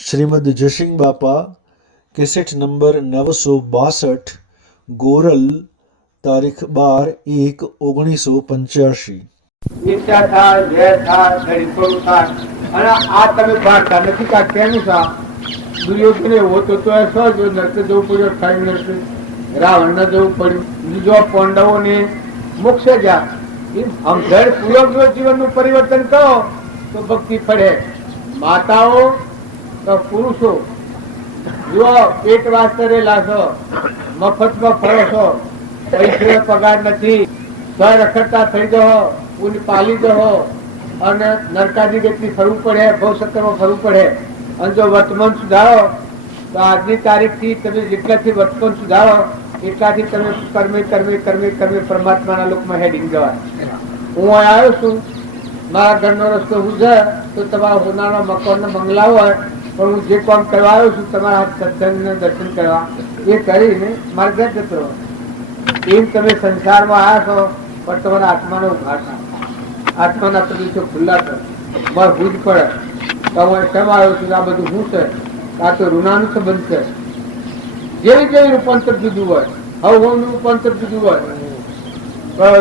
શ્રીમદ જયસિંહ બાપા cassette number 962 ગોરલ તારીખ 12/1/1985 ઈચ્છા થાય, વેર થાય, ઘડી થોડું થાય. અને આ તમે પાડતા નથી કા કેનું સા દુર્યોધન એવો તો સહજ નરકે જવું પડ્યું, 28 નરકે રાવણ ને જવું પડ્યું. બીજો પાંડવો ને મોક્ષે જા ઘર પૂર્વક જીવન નું પરિવર્તન કરો તો ભક્તિ ફળે. માતાઓ તો પુરુષો જો પેટ વાસ્તે રેલા છો, મફતમાં ફરો છો, પૈસે પગાર નથી, રખડતા થઈ જાઓ, પાલી જાઓ અને નરકાદી ગતિ ફરવું પડે, ભવસત્રમાં ફરવું પડે. અને જો વર્તમાન સુધારો તો આજની તારીખ થી તમે જેટલાથી વર્તમાન સુધારો એટલાથી તમે કર્મે કર્મે કર્મે કર્મે પરમાત્માના લોકમાં હેડિંગ જવાય. હું આવ્યો છું, મારા ઘરનો રસ્તો હું છે તો તમારા હોનાનો મકાનનો બંગલા હોય, પણ હું જે કામ કરવા આવ્યો છું તમારા સત્સંગને દર્શન કરવા એ કરીને મારે ઘર જતો રહો. એમ તમે સંસારમાં આવ્યા છો પણ તમારા આત્માનો ઉઘાડ ના, આત્માના પ્રદેશો ખુલ્લા કરો, મારે હું જ પડે તો હું કેમ આવ્યો છું, આ બધું શું છે, આ તો ઋણાનું સંબંધ છે. જેવી જેવી રૂપાંતર જુદું હોય, હવનું રૂપાંતર જુદું હોય,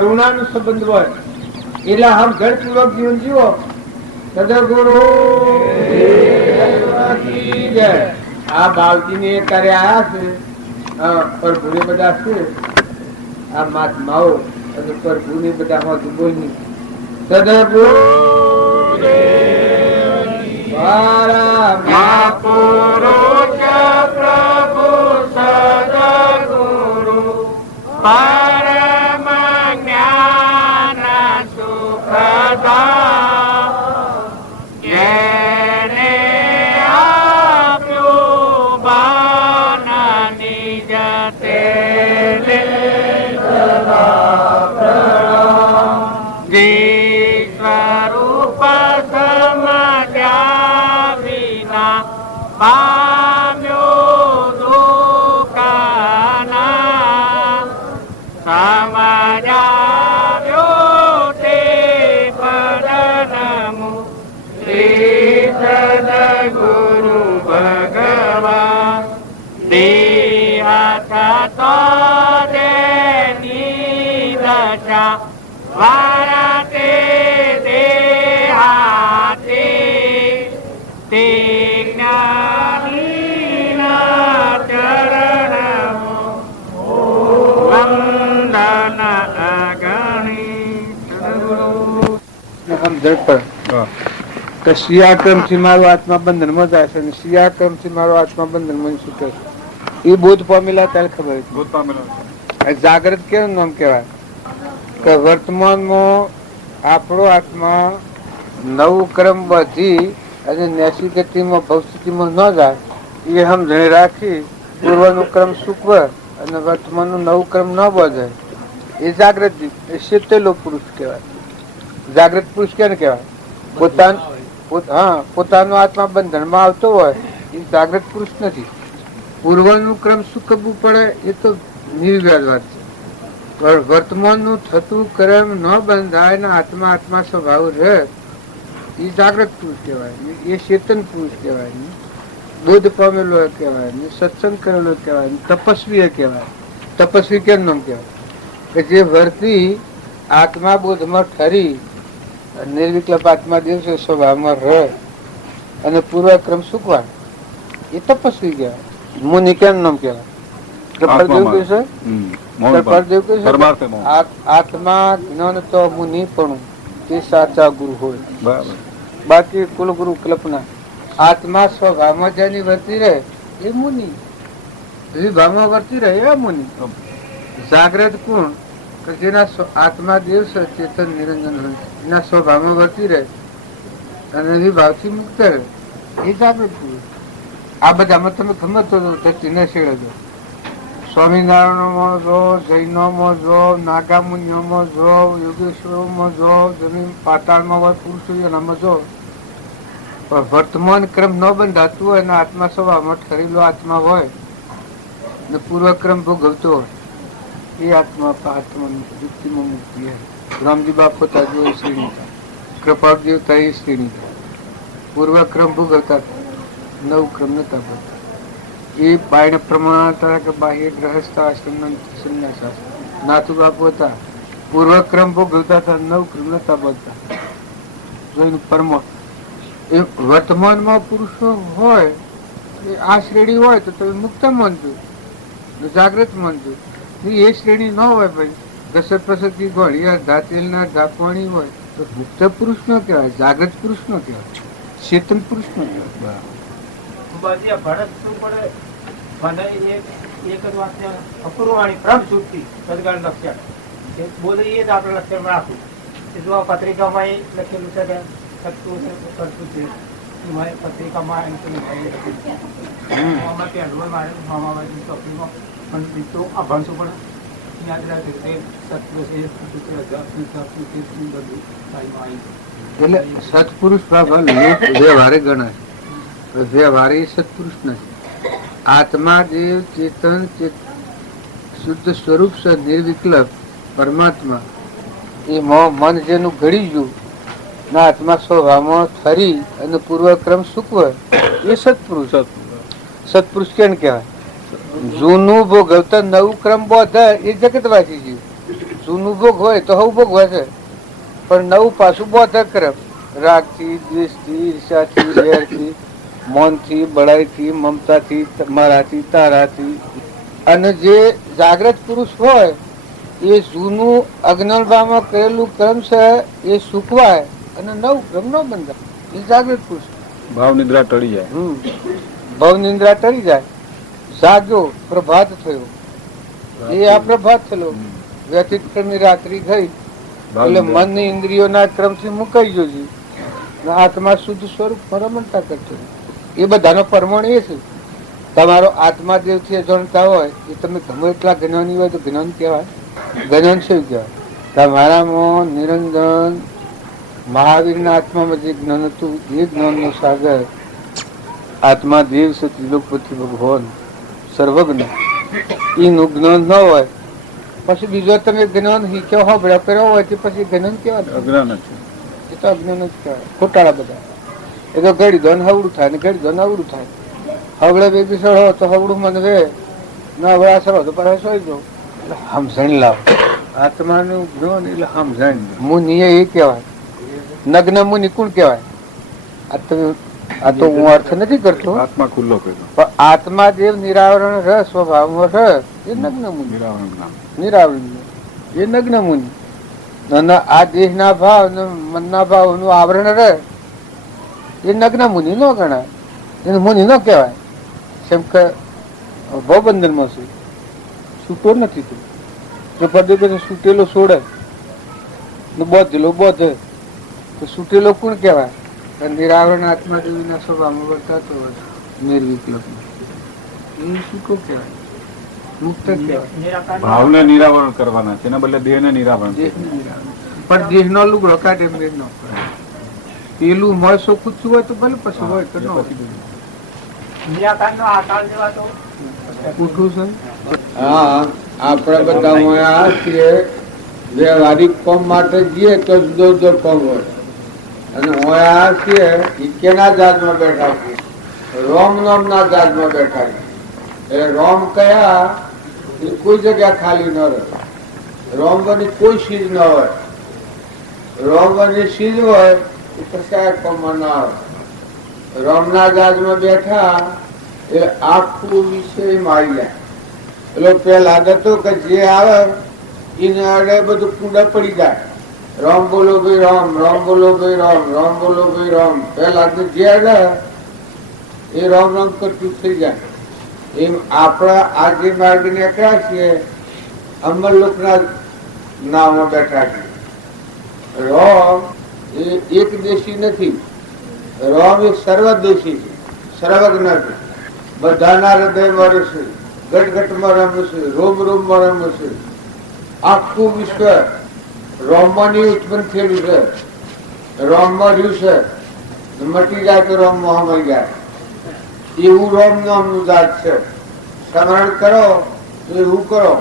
ઋણાનું સંબંધ હોય, એટલે આમ જળપૂર્વક જીવન જીવો. સદગુરુ આ બાવજી ને અત્યારે આયા છે, પ્રભુ બધા છે, આ મહાત્માઓ અને પ્રભુ ને બધા બોલી સદગુરુ પ્રભુ સદગુરુ પરમ જ્ઞાન સુખદા શિયાક્રમ થી મારો આત્મા બંધન માં જાય છે, શિયાક્રમ થી મારો આત્મા બંધન માં છૂટે છે. એ બોધ પામેલા ત્યારે ખબર છે. જાગૃત કેવું નામ કેવાય કે વર્તમાનમાં આપણો આત્મા નવું ક્રમ વધી અને નેસી ગતિમાં ભવસ્થિતિમાં ન જાય એ સમજણી રાખી પૂર્વનું ક્રમ સૂકવે અને વર્તમાનનું નવું ક્રમ ન વધે એ જાગૃત એ શીતેલો પુરુષ કહેવાય. જાગૃત પુરુષ કેને કહેવાય? પોતાનો આત્મા બંધનમાં આવતો હોય એ જાગૃત પુરુષ નથી. પૂર્વનું ક્રમ સૂકવવું પડે એ તો નિર્વ્યાજ વાત છે. વર્તમાનનું થતું કર્મ ન બંધાય ને આત્મા આત્મા સ્વભાવ રહે એ જાગૃત પુરુષ કહેવાય, એ ચેતન પુરુષ કહેવાય, બોધ પામેલો કહેવાય, સત્સંગ કરેલો કહેવાય, તપસ્વી કહેવાય. તપસ્વી કેમ નામ કહેવાય કે જે વર્તી આત્મા બોધમાં ઠરી નિર્વિકલ્પ આત્મા દિવસે સ્વભાવમાં રહે અને પૂર્વક્રમ સૂકવા એ તપસ્વી કહેવાય. મુનિ કેમ નામ કહેવાય? આત્મા જ્ઞાન તો મુનિ પણ તે સાચા ગુરુ હોય. બાકી કુલ ગુરુ કલ્પના. આત્મા સ્વભાવમાં જેની વર્તી રહે એ મુનિ, વિભાવમાં વર્તી રહે એ મુનિ. જાગ્રત કોણ? જેના આત્મા દિવસ ચેતન નિરંજન એના સ્વભાવમાં વર્તી રહે અને વિભાવથી મુક્ત રહે એ જાગૃત પુરુષ. આ બધામાં તમે ગમે તો ધરતીને શેડો, સ્વામિનારાયણમાં જો, જૈનોમાં જો, નાગામુનિઓમાં જો, યોગેશ્વરોમાં જો, જમીન પાતાળમાં હોય પુરુષો એનામાં જો, પણ વર્તમાન ક્રમ ન બંધાતું હોય અને આત્મા સ્વભાવમાં ઠરેલો આત્મા હોય ને પૂર્વક્રમ ભોગવતો હોય એ આત્મા આત્માની યુક્તિમાં મુક્તિ હે. રામજી બાપ હોતા જો શ્રીની, કૃપાદેવ થાય શ્રીની, પૂર્વક્રમ ભોગવતા નવ ક્રમ નતા બોલતા. એ બાયણ પ્રમાણ હતા કે બાહ્ય ગ્રહસ્થ આશ્રમ સંન્યાસ આશ્રમ નાથુ બાપુ હતા. પૂર્વક્રમ ભોગવતા હતા, નવ ક્રમ નતા બોલતા. જોઈને પરમ એ વર્તમાનમાં પુરુષો હોય આ શ્રેણી હોય તો તમે મુક્ત માનજો, જાગ્રત માનજો. એ શ્રેણી ન હોય ભાઈ, દસ પ્રસંગી ઘોડિયા ધાતેલના ધાપવાણી હોય તો મુક્ત પુરુષ નો કહેવાય, જાગ્રત પુરુષ નો કહેવાય, ચેતન પુરુષ નો કહેવાય. મને એક જ વાત અપૂર્વાણી પ્રભ સુખથી સદગણ લક્ષણ બોલે એ જ આપણે લક્ષણ રાખવું. જો આ પત્રિકામાં એ લખેલું છે કે સત્તું છે કરતું છે પત્રિકામાં એમ તો મામા ત્યાં ઢોલ મારે મામાબાજી ચોકડીમાં પણ તો આ ભણશું પણ યાદ રાખે તે સત્વ છે એટલે સત્પુરુષ બાબા લોક વ્યવહારે ગણાય, વ્યવહારે સત્પુરુષ નથી. આત્મા દેવ ચેતન શુદ્ધ સ્વરૂપ છે, નિર્વિકલ્પ પરમાત્મા. એ મન જેનું ઘડી ગયું ના આત્મા સ્વભાવમાં ફરી અને પૂર્વક્રમ સુકવ એ સત્પુરુષ. સત્પુરુષ કેમ કહેવાય? જૂનું ભોગવતા નવું ક્રમ બોધ એ જગતવાસી છે. જૂનું ભોગ હોય તો હવું ભોગવે છે, પણ નવું પાછું બોધ ક્રમ રાગથી, દ્વેષથી, ઈર્ષાથી, વેરથી, મૌનથી, બળાઈથી, મમતાથી, મારાથી, તારાથી. અને જે જાગ્રત પુરુષ હોય એ જૂનું અજ્ઞાનમાં કરેલું ક્રમ છે એ સુકવાય અને નવું ક્રમ ન બંધાય. એ જાગ્રત પુરુષ. ભાવ નિદ્રા ટળી જાય. ભાવ નિદ્રા ટળી જાય. જાગ્યો, પ્રભાત થયો, એ આ પ્રભાત થયો. વ્યતીત ક્રમની રાત્રિ ગઈ એટલે મનની ઇન્દ્રિયોના ક્રમથી મુકાઈ ગયો. આત્મા શુદ્ધ સ્વરૂપ રમણતા કરતો. એ બધાનો પરમાણ એ છે. તમારો આત્મા દેવથી જાણતા હોય એ તમે ગમે એટલા જ્ઞાની હોય તો જ્ઞાન કહેવાય. જ્ઞાન શું કહેવાય? તમારામાં નિરંજન મહાવીરના આત્મામાં જે જ્ઞાન હતું એ જ્ઞાનનો સાગર આત્મા દેવ છે, ત્રિલોકપતિ ભગવાન સર્વજ્ઞ. એનું જ્ઞાન ન હોય પછી બીજો તમે જ્ઞાન શીખ્યો હોબળ્યા કર્યો હોય તે પછી જ્ઞાન કેવાય? અજ્ઞાન છે. એ તો અજ્ઞાન જ કહેવાય. ખોટાળા બધા. એ તો ઘડી ધન હવડું થાય ને ઘડી ધન હવડું થાય. હવડે બેબી સળો તો હવડું મન વે ના હવડા સળો તો પાછા સોઈ જાવ. એટલે સમજણ લાવ. આત્માનું જ્ઞાન એટલે સમજણ. મુનિ એ કહેવાય. નગ્ન મુનિ કોણ કહેવાય? આ તો હું અર્થ નથી કરતો. આત્મા ખુલ્લો કર્યો. પણ આત્મા દેવ નિરાવરણ રહ સ્વભાવમાં રહ એ નગ્ન મુનિ. નિરાવરણ એ નગ્ન મુનિ. આ દેહ ના ભાવ મનના ભાવ નું આવરણ રહે એ નગ્ન મુનિ ન ગણાય. એને મુનિ ન કહેવાય. કેમ કે ભવબંધન માં છે, છૂટો નથી. જો પદે પદે છૂટેલો છોડે બોધેલો બોધે તો છૂટેલો કોણ કહેવાય? નિરાવરણ આત્મા દેવીના સ્વભાવમાં વર્તાતો હોય નિર્વિકલ્પ. એ છૂટો કહેવાય, મુક્ત કહેવાય. ભાવને નિરાવરણ કરવાના છે, એના બદલે દેહને નિરાવરણ. પણ દેહ નો લુગડો કાઢે એમ ન કરે. પેલું મોય ચોખ્ખું હોય તો ભલે પછી હોય તો ઉઠું છે. હા, આપણે બધા વ્યવહારિક કામ માટે જઈએ તો જુદો જુદો કામ હોય. અને હોયા છીએ એ કેના જાતમાં બેઠા છીએ? રોમ નામના જાતમાં બેઠા છીએ. એ રોમ કયા એ કોઈ જગ્યા ખાલી ન રહે. રોમવાની કોઈ ચીજ ન હોય. રોમવાની ચીજ હોય એ કશાય કામમાં ના આવે. રોમના જાતમાં બેઠા એ આખું વિષયમાં આવી જાય. એટલે પેલા હતો કે જે આવે એને અડે બધું કુંડા પડી જાય. રામ બોલો ભાઈ રામ, રામ બોલો ભાઈ રામ, રામ બોલો ભાઈ રામ. પેલા જે અડે એ રામ રામ કરતું થઈ જાય. એમ આપણા આજે માર્ગ નીકળ્યા છીએ અમર લોકના નામમાં બેઠા છીએ. રામ એ એક દેશી નથી. રામ એ સર્વદેશી છે, સર્વજ્ઞ છે. બધાના હૃદયમાં રહેશે, ગટગટમાં રમશે, રોમ રોમમાં રમશે. આખું વિશ્વ રોમમાંની ઉત્પન્ન થયેલું છે. રોમમાં રહ્યું છે, મટી જાય તો રોમમાં હમાઈ જાય. એવું રોમ નામનું જાત છે. સ્મરણ કરો એવું કરો.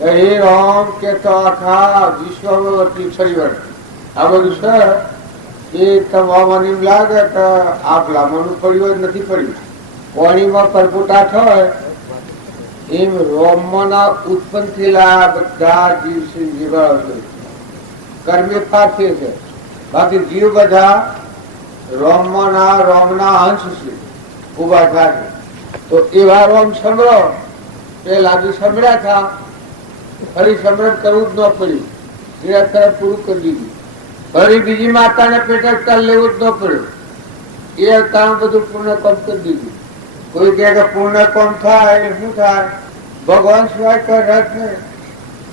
એ રોમ કે તો આખા વિશ્વમાં ફરી વળે. આ બધું છે એ તમામ એમ લાગે કે આ ભલામણું પડ્યું જ નથી પડ્યું. પાણીમાં પરપોટા થાય એમ રોમના ઉત્પન્ન થયેલા બધા જીવ જીવાણુ કર્મે પાથે છે. બાકી જીવ બધા રોમના અંશ છે, ઉભા થાય. તો એવા રોમ સંભળો પેલા બી સંભળ્યા હતા, ફરી સંભળણ કરવું જ ન પડ્યું. નિરાકરણ પૂરું કરી દીધું. ફરી બીજી માતાને પેટે અવતાર લેવું જ ન પડ્યું. એ અવતાર બધું પૂર્ણ કામ કરી દીધું. કોઈ કહે કે પૂર્ણ કામ થાય એટલે શું થાય? ભગવાન સિવાય કોઈ રથ નહીં.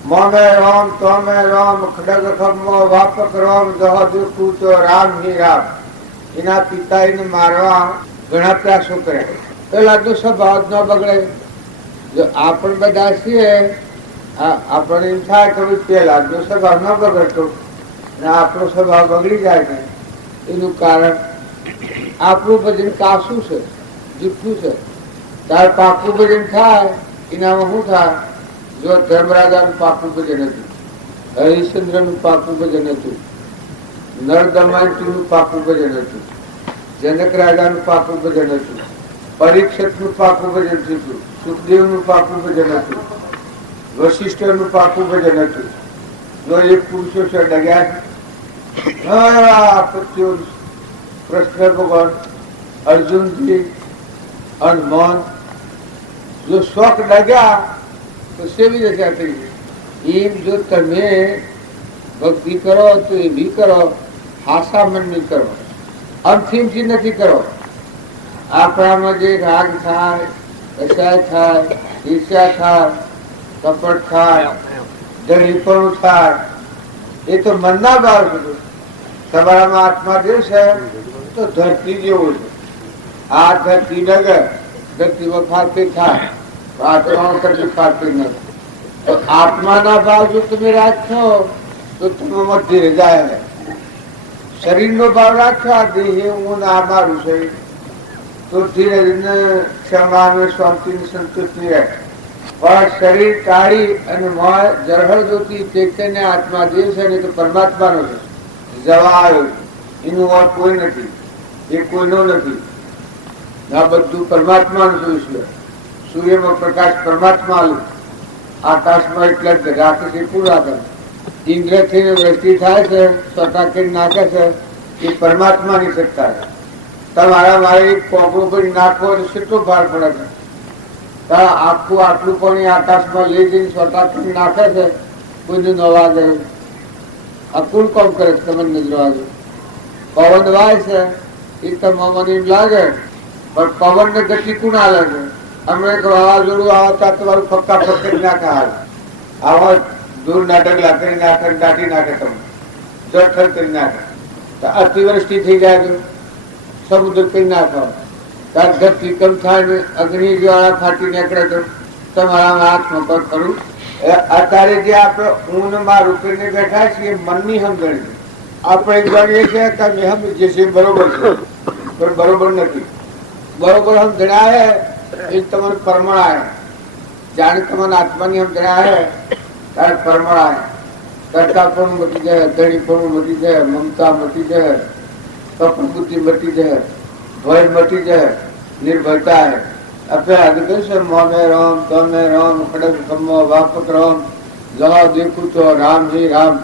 મોમે રામ તોમે રામ ખડગ ખમ્મો વાપક રામ દહ તો રામ હી રામ. એના પિતા એને મારવા ઘણા પ્રયાસો કર્યા. પેલા તો સ્વભાવ ન બગડે. જો આપણે બધા છીએ આપણને એમ થાય કે પેલા જો સ્વભાવ ન બગડતો ને આપણો સ્વભાવ બગડી જાય ને એનું કારણ આપણું ભજન કાશું છે, જૂઠું છે. તાર પાકું ભજન થાય એનામાં શું થાય? જો ધર્મરાજાનું પાકું ભજન હતું, હરિશ્ચંદ્રનું પાકું ભજન હતું, નર દમયંતીનું પાકું ભજન હતું, જનક રાજાનું પાકું ભજન હતું, પરીક્ષિતનું પાકું ભજન હતું, સુખદેવનું પાકું ભજન હતું, વશિષ્ઠનું પાકું ભજન હતું. જો એક પુરુષો છે ડગ્યા કૃષ્ણ ભગવાન અર્જુનજી હનુમાન જો શોખ ડગ્યા તો સેવી દશા થઈ. એમ જો તમે ભક્તિ કરો તો એ બી કરો, હાસા મનની કરો, અંતિમથી નથી કરો. આપણામાં જે રાગ થાય, કસાય થાય, ઈર્ષ્યા થાય, કપટ થાય, ધણીપણું થાય, એ તો મનના ભાવ છે. તમારામાં આત્મા જે છે તો ધરતી જેવું છે. આ ધરતી ડગે, ધરતીમાં ફાટી થાય, આત્મામાં કદી ફાટી નથી. તો આત્માના ભાવ જો તમે રાખશો તો તમે ધીરે જાય. શરીરનો ભાવ રાખશો આ દેહ હું આ મારું છે તો ધીરે ધીરે ક્ષમા શાંતિ સંતુષ્ટિ રહે. પણ શરીર કાઢી અને જરહળ જોતી ચૈતન્ય આત્મા જે છે ને તો પરમાત્માનો છે. જવા આવ્યો એનું ઓર કોઈ નથી, એ કોઈનો નથી. આ બધું પરમાત્માનું જોયું છે. સૂર્યમાં પ્રકાશ પરમાત્મા આવ્યું, આકાશમાં એટલે જ રાખે છે પૂરા કરે. ઇન્દ્રથી વૃષ્ટિ થાય છે, સટાકી નાખે છે, એ પરમાત્માની સત્તા છે. તમારા મારે એક પોપડો કરી નાખવો તો કેટલો ભાર પડે છે. આખું આટલું પાણી આકાશમાં લઈ જઈને સટાકી નાખે છે, કોઈનું નવા ગયું. આ કોણ કામ કરે છે? તમને નજરો આવે પવન વાય છે એ તમામને એમ લાગે, પણ પવન ને ગતિ કોણ હાલે છે? અમે વાવાઝોડું આવતા તમારું ફક્કા ફક્કી નાખે હાલ આવા દૂર નાટકલા કરી નાખે, દાટી નાખે, તમે જઠર કરી નાખે. અતિવૃષ્ટિ થઈ જાય તો સમુદ્ર કરી નાખો. તાર ધરતીકંપ થાય ને અગ્નિ જ્વાળા ફાટી નીકળે તો તમારા હાથમાં પર ખરું. અત્યારે જે આપણે ઊંઘમાં રૂપીને બેઠા છીએ મનની સમજણ છે. આપણે જાણીએ છીએ કે અમે સમજીએ છીએ બરોબર છે, પણ બરોબર નથી. બરોબર સમજણાય એ તમારું પરમણાય. જાણે તમારા આત્માની સમજણાય ત્યારે પરમણાય. કરતા પણ મટી જાય, ધણી પણ મટી જાય, મમતા મટી જાય, કપટ બુદ્ધિ મટી જાય, ભય મટી જાય, નિર્ભયતા હે. આપણે મોમે રામ તમે રામ ખડગ ખમ્મો વાપક રામ જવા દેખું તો રામ હી રામ.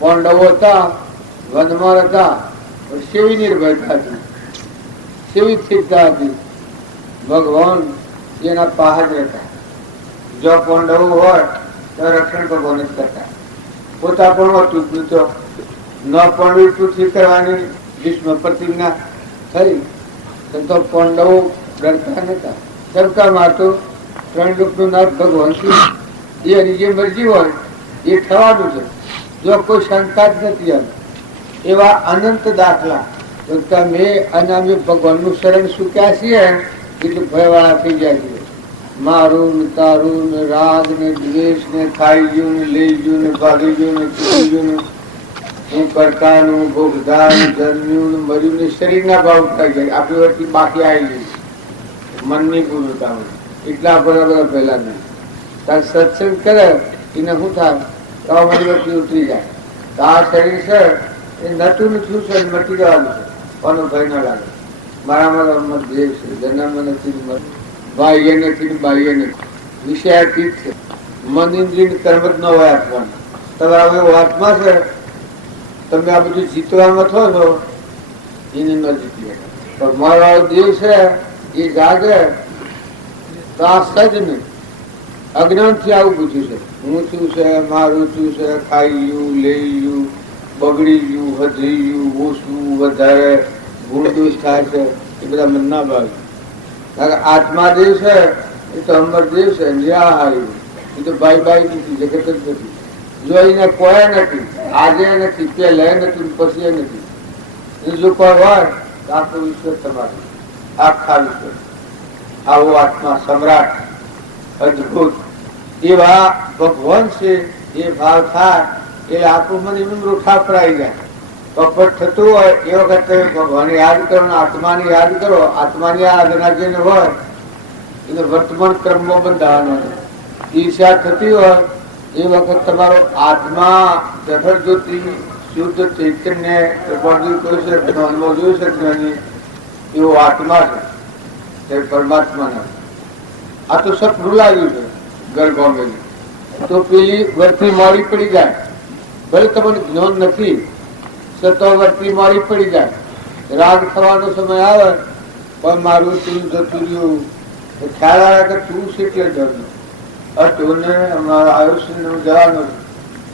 પાંડવો હતા, વનમાં હતા, સેવી નિર્ભયતા હતી, સેવી સ્થિરતા હતી. ભગવાન એના પહાડ રહેતા. જો પાંડવો હોય તો રક્ષણ ભગવાન જ કરતા. પોતા પણ હતું તો ન પણ પૃથ્વી કરવાની ભીષ્મ પ્રતિજ્ઞા થઈ તો પાંડવો ડરતા નતા. સરકારમાં તો ત્રણ લોકનું નાથ ભગવાન એની જે મરજી હોય એ થવાનું છે. જો કોઈ શંકા જ નથી આવે એવા અનંત દાખલા. તમે અને અમે ભગવાનનું શરણ ચૂક્યા છીએ એટલે ભયવાળા થઈ જાય છે. મારું ને તારું ને રાગ ને દ્વેષ ને ખાઈ ગયું ને લઈ ગયું ને ભાગી ગયું ને ચૂકી ગયું ને હું કરતાનું ભોગદાનું જન્મ્યું ને મર્યું ને શરીરના ભાવ થઈ જાય. આપણી વચ્ચે બાકી આવી ગઈ મનની ભૂમિકા એટલા બધા પહેલા નહીં. તાર સત્સંગ કરે એને શું થાય તો મારી વચ્ચે ઉતરી જાય. તો આ શરીર છે એ નતું નથી છે, મટી જવાનું છે. કોનો ભય ન લાગે. મારામાં અમર દેવ છે, જન્મ નથી, બાહ્ય નથી, બાહ્ય નથી, વિષયાતીત છે. મન ઇન્દ્રિય કર્મ જ ન હોય આત્મામાં. તમારા એવો આત્મા છે, તમે આ બધું જીતવામાં થો છો, એને ન જીતી. પણ મારો દેવ છે એ જાગે તો આ સજ નહીં. અજ્ઞાન થી આવું પૂછ્યું છે, હું શું છે, મારું શું છે, ખાઈ ગયું, લઈ ગયું, બગડી ગયું, વધી ગયું, ઓછું વધારે ગુણ દોષ થાય છે, એ બધા મન ના ભાવે. કારણ કે આત્મા દેવ છે એ તો અમર દેવ છે, નિરાહારી. એ તો બાઈ બાઈ નથી, જગત જ નથી. જો એને કોઈ નથી, આજે નથી, પેલા નથી, પછી નથી. એ જો કોઈ હોય તો આખું વિશ્વ તમારું, આખા વિશ્વ. આવો આત્મા સમ્રાટ અદભુત એવા ભગવાન છે. એ ભાવ થાય એટલે આખું મને એનું રૂઠાપરાઈ જાય. કપટ થતું હોય એ વખતે ભગવાન યાદ કરો, આત્માને યાદ કરો. આત્માની આરાધના જેને હોય એને વર્તમાન ક્રમમાં બંધાવાનો. ઈર્ષા થતી હોય એ વખત તમારો આત્મા જઠર જ્યોતિ શુદ્ધ ચૈતન્ય જોઈ શકે એવો આત્મા છે, પરમાત્માના. આ તો સપનું લાગ્યું છે ગર્ભમાં, તો પેલી વર્તી મોડી પડી જાય. ભલે તમને જ્ઞાન નથી, છતાં વર્તી મોડી પડી જાય. રાગ થવાનો સમય આવે પણ મારું તું જતું રહ્યું, ખ્યાલ આવે કે તું શીખે ડરનો અટોને અમારા આયુષ્ય જવાનું.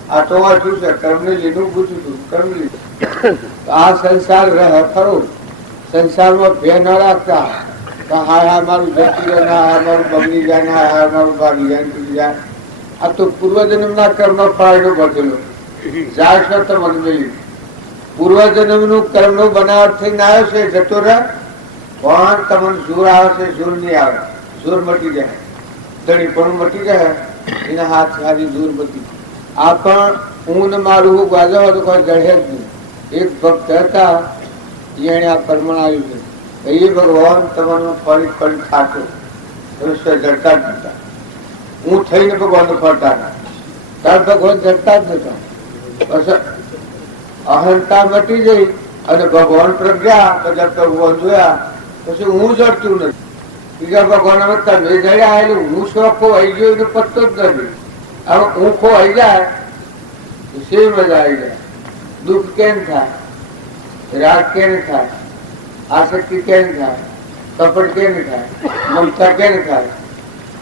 આ તો શું છે, કર્મની લીધું પૂછું છું, કર્મ લીધું. આ સંસાર રહે ખરો, સંસારમાં ભે ન રાખતા. હા મારું જતી જાય, હા મારું બગડી જાય, હા મારું ભાગી જાય, તૂટી જાય. આ તો પૂર્વજન્મ ના કર્મ ફાયદો બધેલો જાય છે. તમને મેળવી પૂર્વજન્મ નું કર્મ નો બનાવટ થઈને આવ્યો છે, જતો રહે. પણ તમને જોર આવે છે, જોર નહીં આવે. જોર મટી જાય, ધણી પણ મટી જાય, એના હાથ હારી જોર મટી. આ પણ હું ને મારું હું ગાજો હતો, કોઈ જડે જ નહીં. એક ભક્ત હતા, એને આ કર્મણ આવ્યું છે. એ ભગવાન તમારું ફરી ફરી ખાતો જડતા જ નતા. હું થઈને ભગવાન ફરતા હતા, તાર ભગવાન જડતા જ નતા. અહંતા મટી ગઈ અને ભગવાન પ્રજ્ઞા બધા ભગવાન જોયા. પછી હું જડતું નથી. બીજા ભગવાન તમે જડ્યા એટલે હું શો ખોવાઈ ગયો એનો પત્તો જ નથી. હવે હું ખોવાઈ જાય સે મજા આવી જાય. દુઃખ કેમ થાય, રાગ કેમ થાય, આસક્તિ કેમ થાય, કપટ કેમ થાય, મમતા કેમ થાય.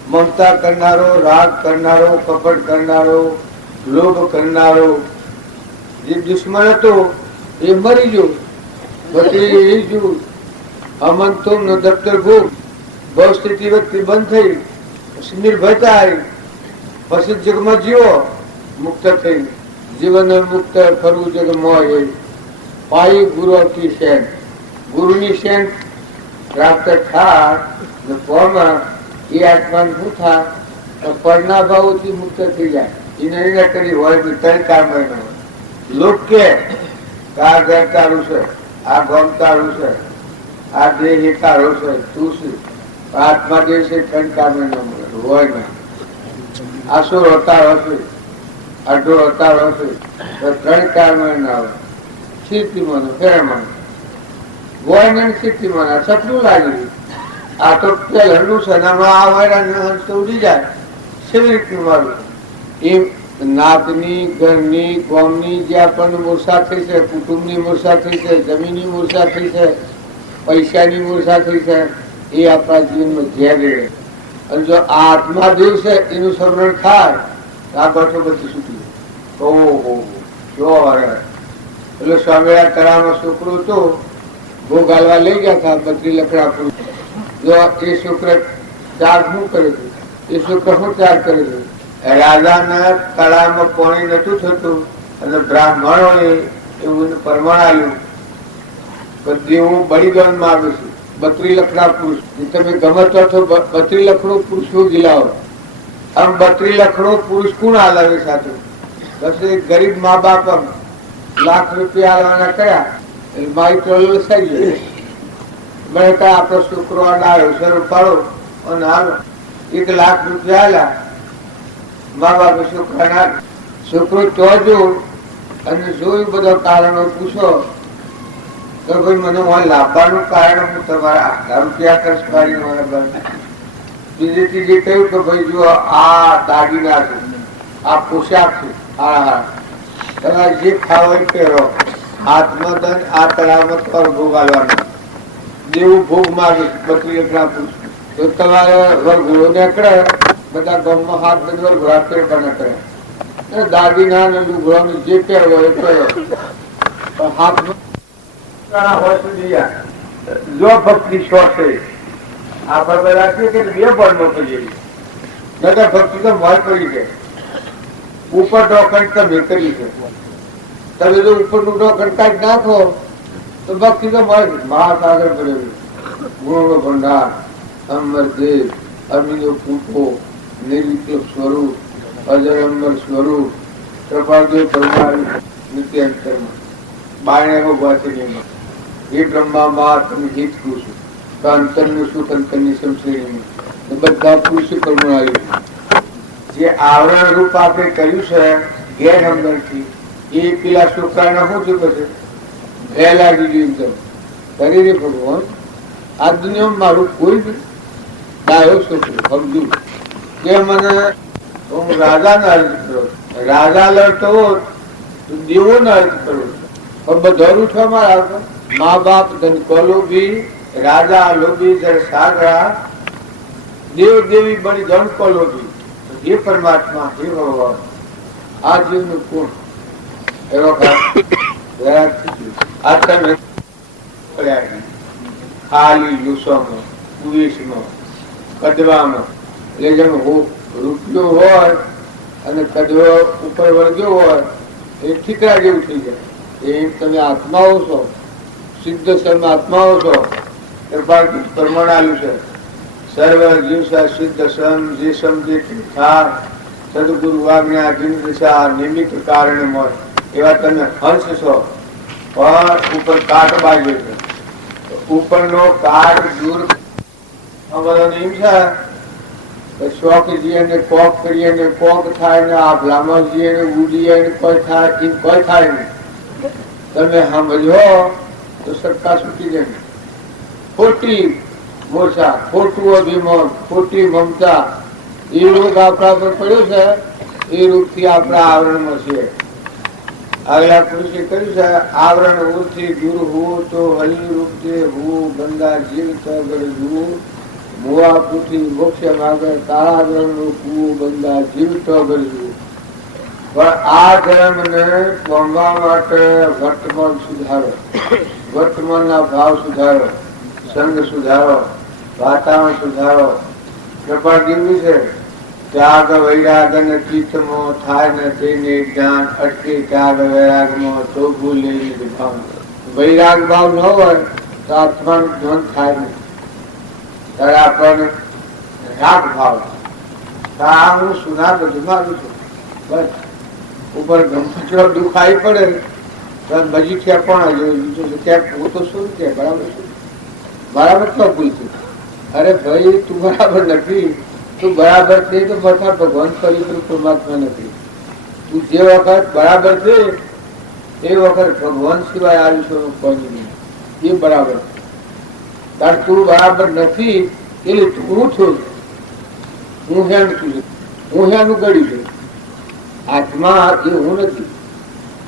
મમતા કરનારો, રાગ કરનારો, કપટ કરનારો, લોભ કરનારો જે દુશ્મન હતો એ મરી ગયો, બધી ગયું. અમન તો દફતર ભૂખ બહુ સ્થિતિ વ્યક્તિ બંધ થઈ, પછી નિર્ભયતા આવી, પછી જગમાં જીવો મુક્ત થઈ. જીવન મુક્ત ફરવું જગમાં પાઈ ગુરુ કી શેન. ગુરુની શેન પ્રાપ્ત થાય એ આત્મા શું થાય, પરના ભાવોથી મુક્ત થઈ જાય. એને કરી હોય ત્રણ કામ લોક કે આ ઘર તારું છે, આ ગમ તારું છે, આ દેહ તારો છે, તું શું આત્મા જે છે ત્રણ કામ હોય ને. આસો અવતાર હશે, અડધો અવતાર હશે તો ત્રણ કામ ના હોય. સ્થિતિમાં ફેરમાં હોય ને સ્થિતિમાં સપનું લાગ્યું. આ તો પહેલું છે ને આ વૈરાન ઉડી જાય. કેવી રીતનું મારું એમ નાતની, ઘરની, ગામની જે આપણને મૂર્છા થઈ છે, કુટુંબની મૂર્છા થઈ છે, જમીનની મૂર્છા થઈ છે, પૈસાની મૂર્છા થઈ છે, એ આપણા જીવનમાં ઝેર રહે. અને જો આ આત્મા દેવ છે એનું સ્મરણ થાય આ બધું બધી છૂટી. ઓહો જો એટલે સ્વામિનારાયણ તળાવનો છોકરો હતો, ભોગ હાલવા લઈ ગયા હતા 32 લખડા પુરુષ. જો એ છોકરા ત્યાગ શું કરે છે, એ છોકરા શું ત્યાગ કરે છે. રાજાના તળાવમાં પાણી નતું થતું અને બ્રાહ્મણોએ એવું પરમાણ આવ્યું કે હું બલિદાનમાં આવ્યું છું. 32 લખડા પુરુષ તમે ગમે તો 32 લખડો પુરુષ શું ગિલાવો. આમ 32 લખડો પુરુષ કોણ હાલાવે સાથે? બસ ગરીબ મા બાપ લાખ રૂપિયા હાલવાના કર્યા એટલે મારી ટોલો થઈ ગયો. મને કહા આપણો છોકરો આવ્યો સર ઉપાડો અને હાલો 1 લાખ રૂપિયા હાલ્યા. મા બાપે છોકરાના છોકરો તો જો અને જો એ બધા કારણો પૂછો તો ભાઈ મને લાવવાનું કારણ હું તમારા 1000 રૂપિયા ખર્ચ કરી બીજી ત્રીજી કહ્યું કે ભાઈ જો આ દાગીના છે, આ પોશાક છે, તમારે જે ખાવા હોય પહેરો, હાથમાં દંડ, આ તળાવમાં તમારે ભોગ આલવાનો, જેવું ભોગ માગે 32 એકડા પૂછ તો તમારે વરઘોડો નીકળે, બધા ગામમાં હાથ બંધ વરઘોડા ફેરવા નીકળે, દાગીના ને લુગડો જે પહેરવો એ પહેરો, પણ હાથમાં હોય સુધી જો ભક્તિ શોખ છે આપણે રાખીએ કે 2 બળનો કરીએ, નકર ભક્તિ તો મોર કરી છે. ઉપર ડોકણ તમે કરી છે, તમે જો ઉપરનું ડોકણ કાઢી નાખો તો ભક્તિ તો મોર. મહાસાગર ભરેલું, ગુણનો ભંડાર, અમર દેવ, અમીનો પૂપો, નિર્વિકલ્પ સ્વરૂપ, અજર અમર સ્વરૂપ, કૃપાદેવ પરમાણુ નિત્યાંતરમાં બાયણે વાંચનીમાં એ બ્રહ્મા માં તમે હિત પૂછો તો અંતરનું સુખ અંતરની સમશ્રેણીમાં બધા પુરુષો પરમાણુ જે આવરણ રૂપ આપણે કર્યું છે ગેરસમજણથી, એ પેલા છોકરાને શું થયું પછી ભય લાગી ગયું એકદમ. કરી ભગવાન આ દુનિયામાં મારું કોઈ ડાયો છોકરો સમજુ કે મને હું રાજાને અર્જ કરો, રાજા લડતો હોત તો દેવોને અર્જ કરો, પણ બધા રૂઠવામાં આવતો. મા બાપ ધનકો લોભી, રાજા લોભી, જળ સાગરા, દેવ દેવી બની ધનકો લોભી. હે પરમાત્મા, હે ભગવાન, આ જીવનું કોણ એવો ખાલી લૂસવામાં, કુવેશમાં, કદવામાં, એટલે જેમ રૂપિયો હોય અને કદવો ઉપર વળગ્યો હોય એ ઠીકરા જેવું થઈ જાય. એ તમે આત્માઓ છો, સિદ્ધ સર્વ આત્માઓ છો, પરમાણુ છે. સર્વ જીવ સિદ્ધ સમ જે સમજે સદગુરુ આજ્ઞા જીવ દિશા નિમિત્ત કારણે મળે એવા તમે હંસ છો, પણ ઉપર કાટ બાજુ છે. ઉપરનો કાટ દૂર એમ છે શોખ જઈએ ને કોક કરીએ ને કોક થાય ને આભલામાં જઈએ ને ઉડીએ ને કોઈ થાય કોઈ થાય નહીં. તમે સમજો તો સરકાર છૂટી જાય. ખોટી મોરસા, ખોટું અભિમાન, ખોટી મમતા, એ રોગ આપણા પર પડ્યો છે. એ રોગ થી આપણા આવરણમાં છે. આગલા પુરુષે કહ્યું છે આવરણ ઓથી દૂર હોવું તો હલી રૂપ જે હોવું ગંગા જીવ તગડવું મોવા પૂથી મોક્ષ માગે તારા ગ્રહનું કુવું ગંગા જીવ તગડવું. પણ આ ધર્મને પામવા માટે વર્તમાન સુધારો, વર્તમાનના ભાવ સુધારો, સંગ સુધારો, વાતાવરણ સુધારો. કૃપા કેવી છે? ત્યાગ વૈરાગ અને ચિત્તમાં થાય ને તેને જ્ઞાન અટકે. ત્યાગ વૈરાગમાં તો ભૂલે ભાવ. વૈરાગ ભાવ ન હોય તો આત્માનું જ્ઞાન થાય નહીં. ત્યારે આપણને રાગ ભાવ આ હું સુના બધું માગું છું બસ. ઉપર ગમચડો દુખાઈ પડે તો મજીઠિયા પણ જોયું ક્યાંક હું તો શું કે બરાબર શું બરાબર તો ભૂલતું. અરે ભાઈ તું બરાબર નથી, તું બરાબર છે તો બધા ભગવાન પવિત્ર પરમાત્મા નથી. તું જે વખત બરાબર છે એ વખત ભગવાન સિવાય આ વિશ્વનું કોઈ નહીં. એ બરાબર તાર તું બરાબર નથી એટલે તું હું છું, હું હેનું છું, હું હેનું ગળ્યું છું. આત્મા એ હું નથી.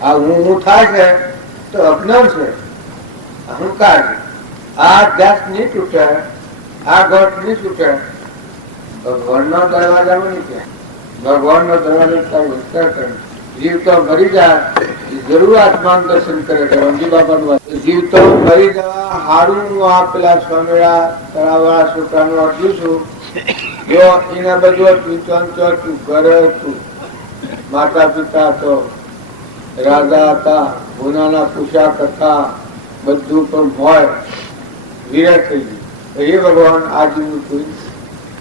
આ હું થાય છે તો અજ્ઞાન છે, અહંકાર છે. આ ધ્યાસ નહીં તૂટે, આ ઘટ નહીં તૂટે. ભગવાનનો દરવાજામાં નહીં ત્યાં. ભગવાનનો દરવાજો જીવ તો મરી જાય જરૂર આત્માનું દર્શન કરે છે. રમજી બાપાનું વાત જીવ તો મરી જવા હારું હું આ પેલા સ્વામિયા તળાવવાળા છોકરાનું અટલું છું. જો એના બધું હતું ઘર હતું, માતા પિતા તો રાજા હતા, ગુનાના પોશાક હતા, બધું પણ હોય વિરહ થઈ ગયું. એ ભગવાન આ જીવનું કોઈ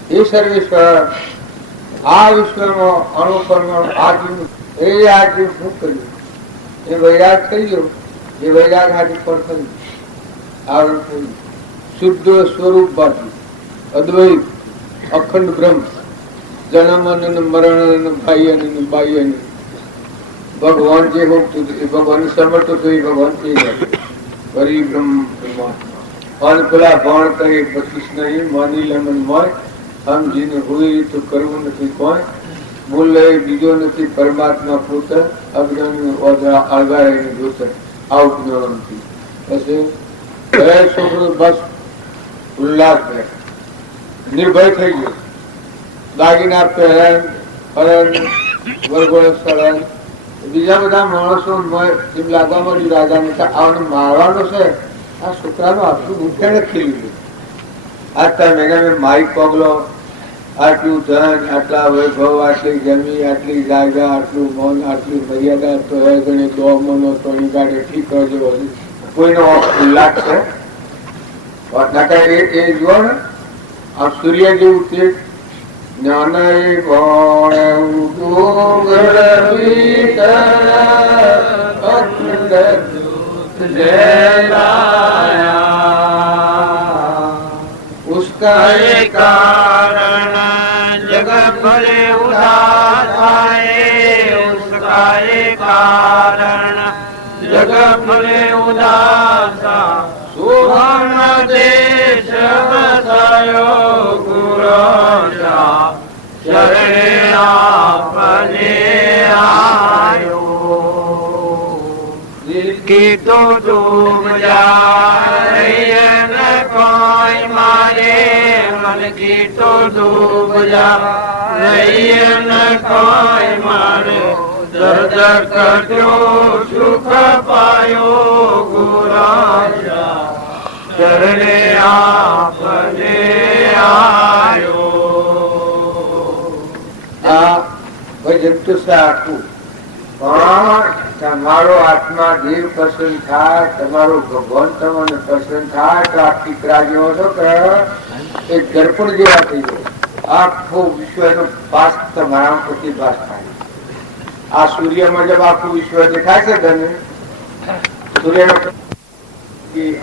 એ સર્વેશ્વર આ વિશ્વમાં અણુપરમાણુ આ જીવનું એ આ જીવ શું કર્યું? એ વૈરાગ થઈ ગયો. એ વૈરાગ હાથી પર થયું, આવરણ થયું. શુદ્ધ સ્વરૂપ બાજુ અદ્વૈત અખંડ બ્રહ્મ, જન્મ મરણ બાહ્ય બાહ્ય ભગવાન જે હોતું એ ભગવાન સમર્થ હતો એ ભગવાન થઈ જાય વળી બ્રહ્મ પરમાત્મા અને પેલા ભણ કરે બચીશ નહીં માની લમન મોય સમજીને હોય તો કરવું નથી કોઈ બોલે બીજો નથી પરમાત્મા પુત્ર અજ્ઞાની અળગાડીને જોતર આવું જ્ઞાનથી પછી છોકરો બસ ઉલ્લાસ થાય નિર્ભય થઈ ગયો દાગીના પહેરણ હરણ વરઘોડે સરણ બીજા બધા માણસો એમ લાગવા મળ્યું રાજાને કે આને મારવાનો છે આ છોકરાનો આટલું ઉઠાણે ખીલી ગયું આટલા મહિના મેં માઇક પગલો આટલું ધન આટલા વૈભવ આટલી જમી આટલી જાગા આટલું મન આટલી મર્યાદા તો એ ગણે 2 મનો ત્રણ ગાડે ઠીક જેવો કોઈનો ઉલ્લાસ છે એ જુઓ ને આ સૂર્ય જેવું તેજ જ્ઞાન उसका कारण जग भले उदास आए उसका कारण जग भले उदासा सुवर्ण देश बसायो गुरुजा शरणे आपने आयो दिल की तो डूब जाए न कोई मारे मन की तो डूब जाए न कोई मारे दर्द कटो सुख पायो गुराजा शरणे आपने आयो જંતુ આખું પણ તમારો આત્મા દેવ પસંદ થાય તમારો ભગવાન તમને પસંદ થાય તો આ ટીકરા જેવો છો કે એક દર્પણ જેવા થઈ જાય આખું વિશ્વ એનો પાસ તમારા પ્રતિભાસ થાય આ સૂર્યમાં જब આખું વિશ્વ દેખાય છે તને સૂર્યનો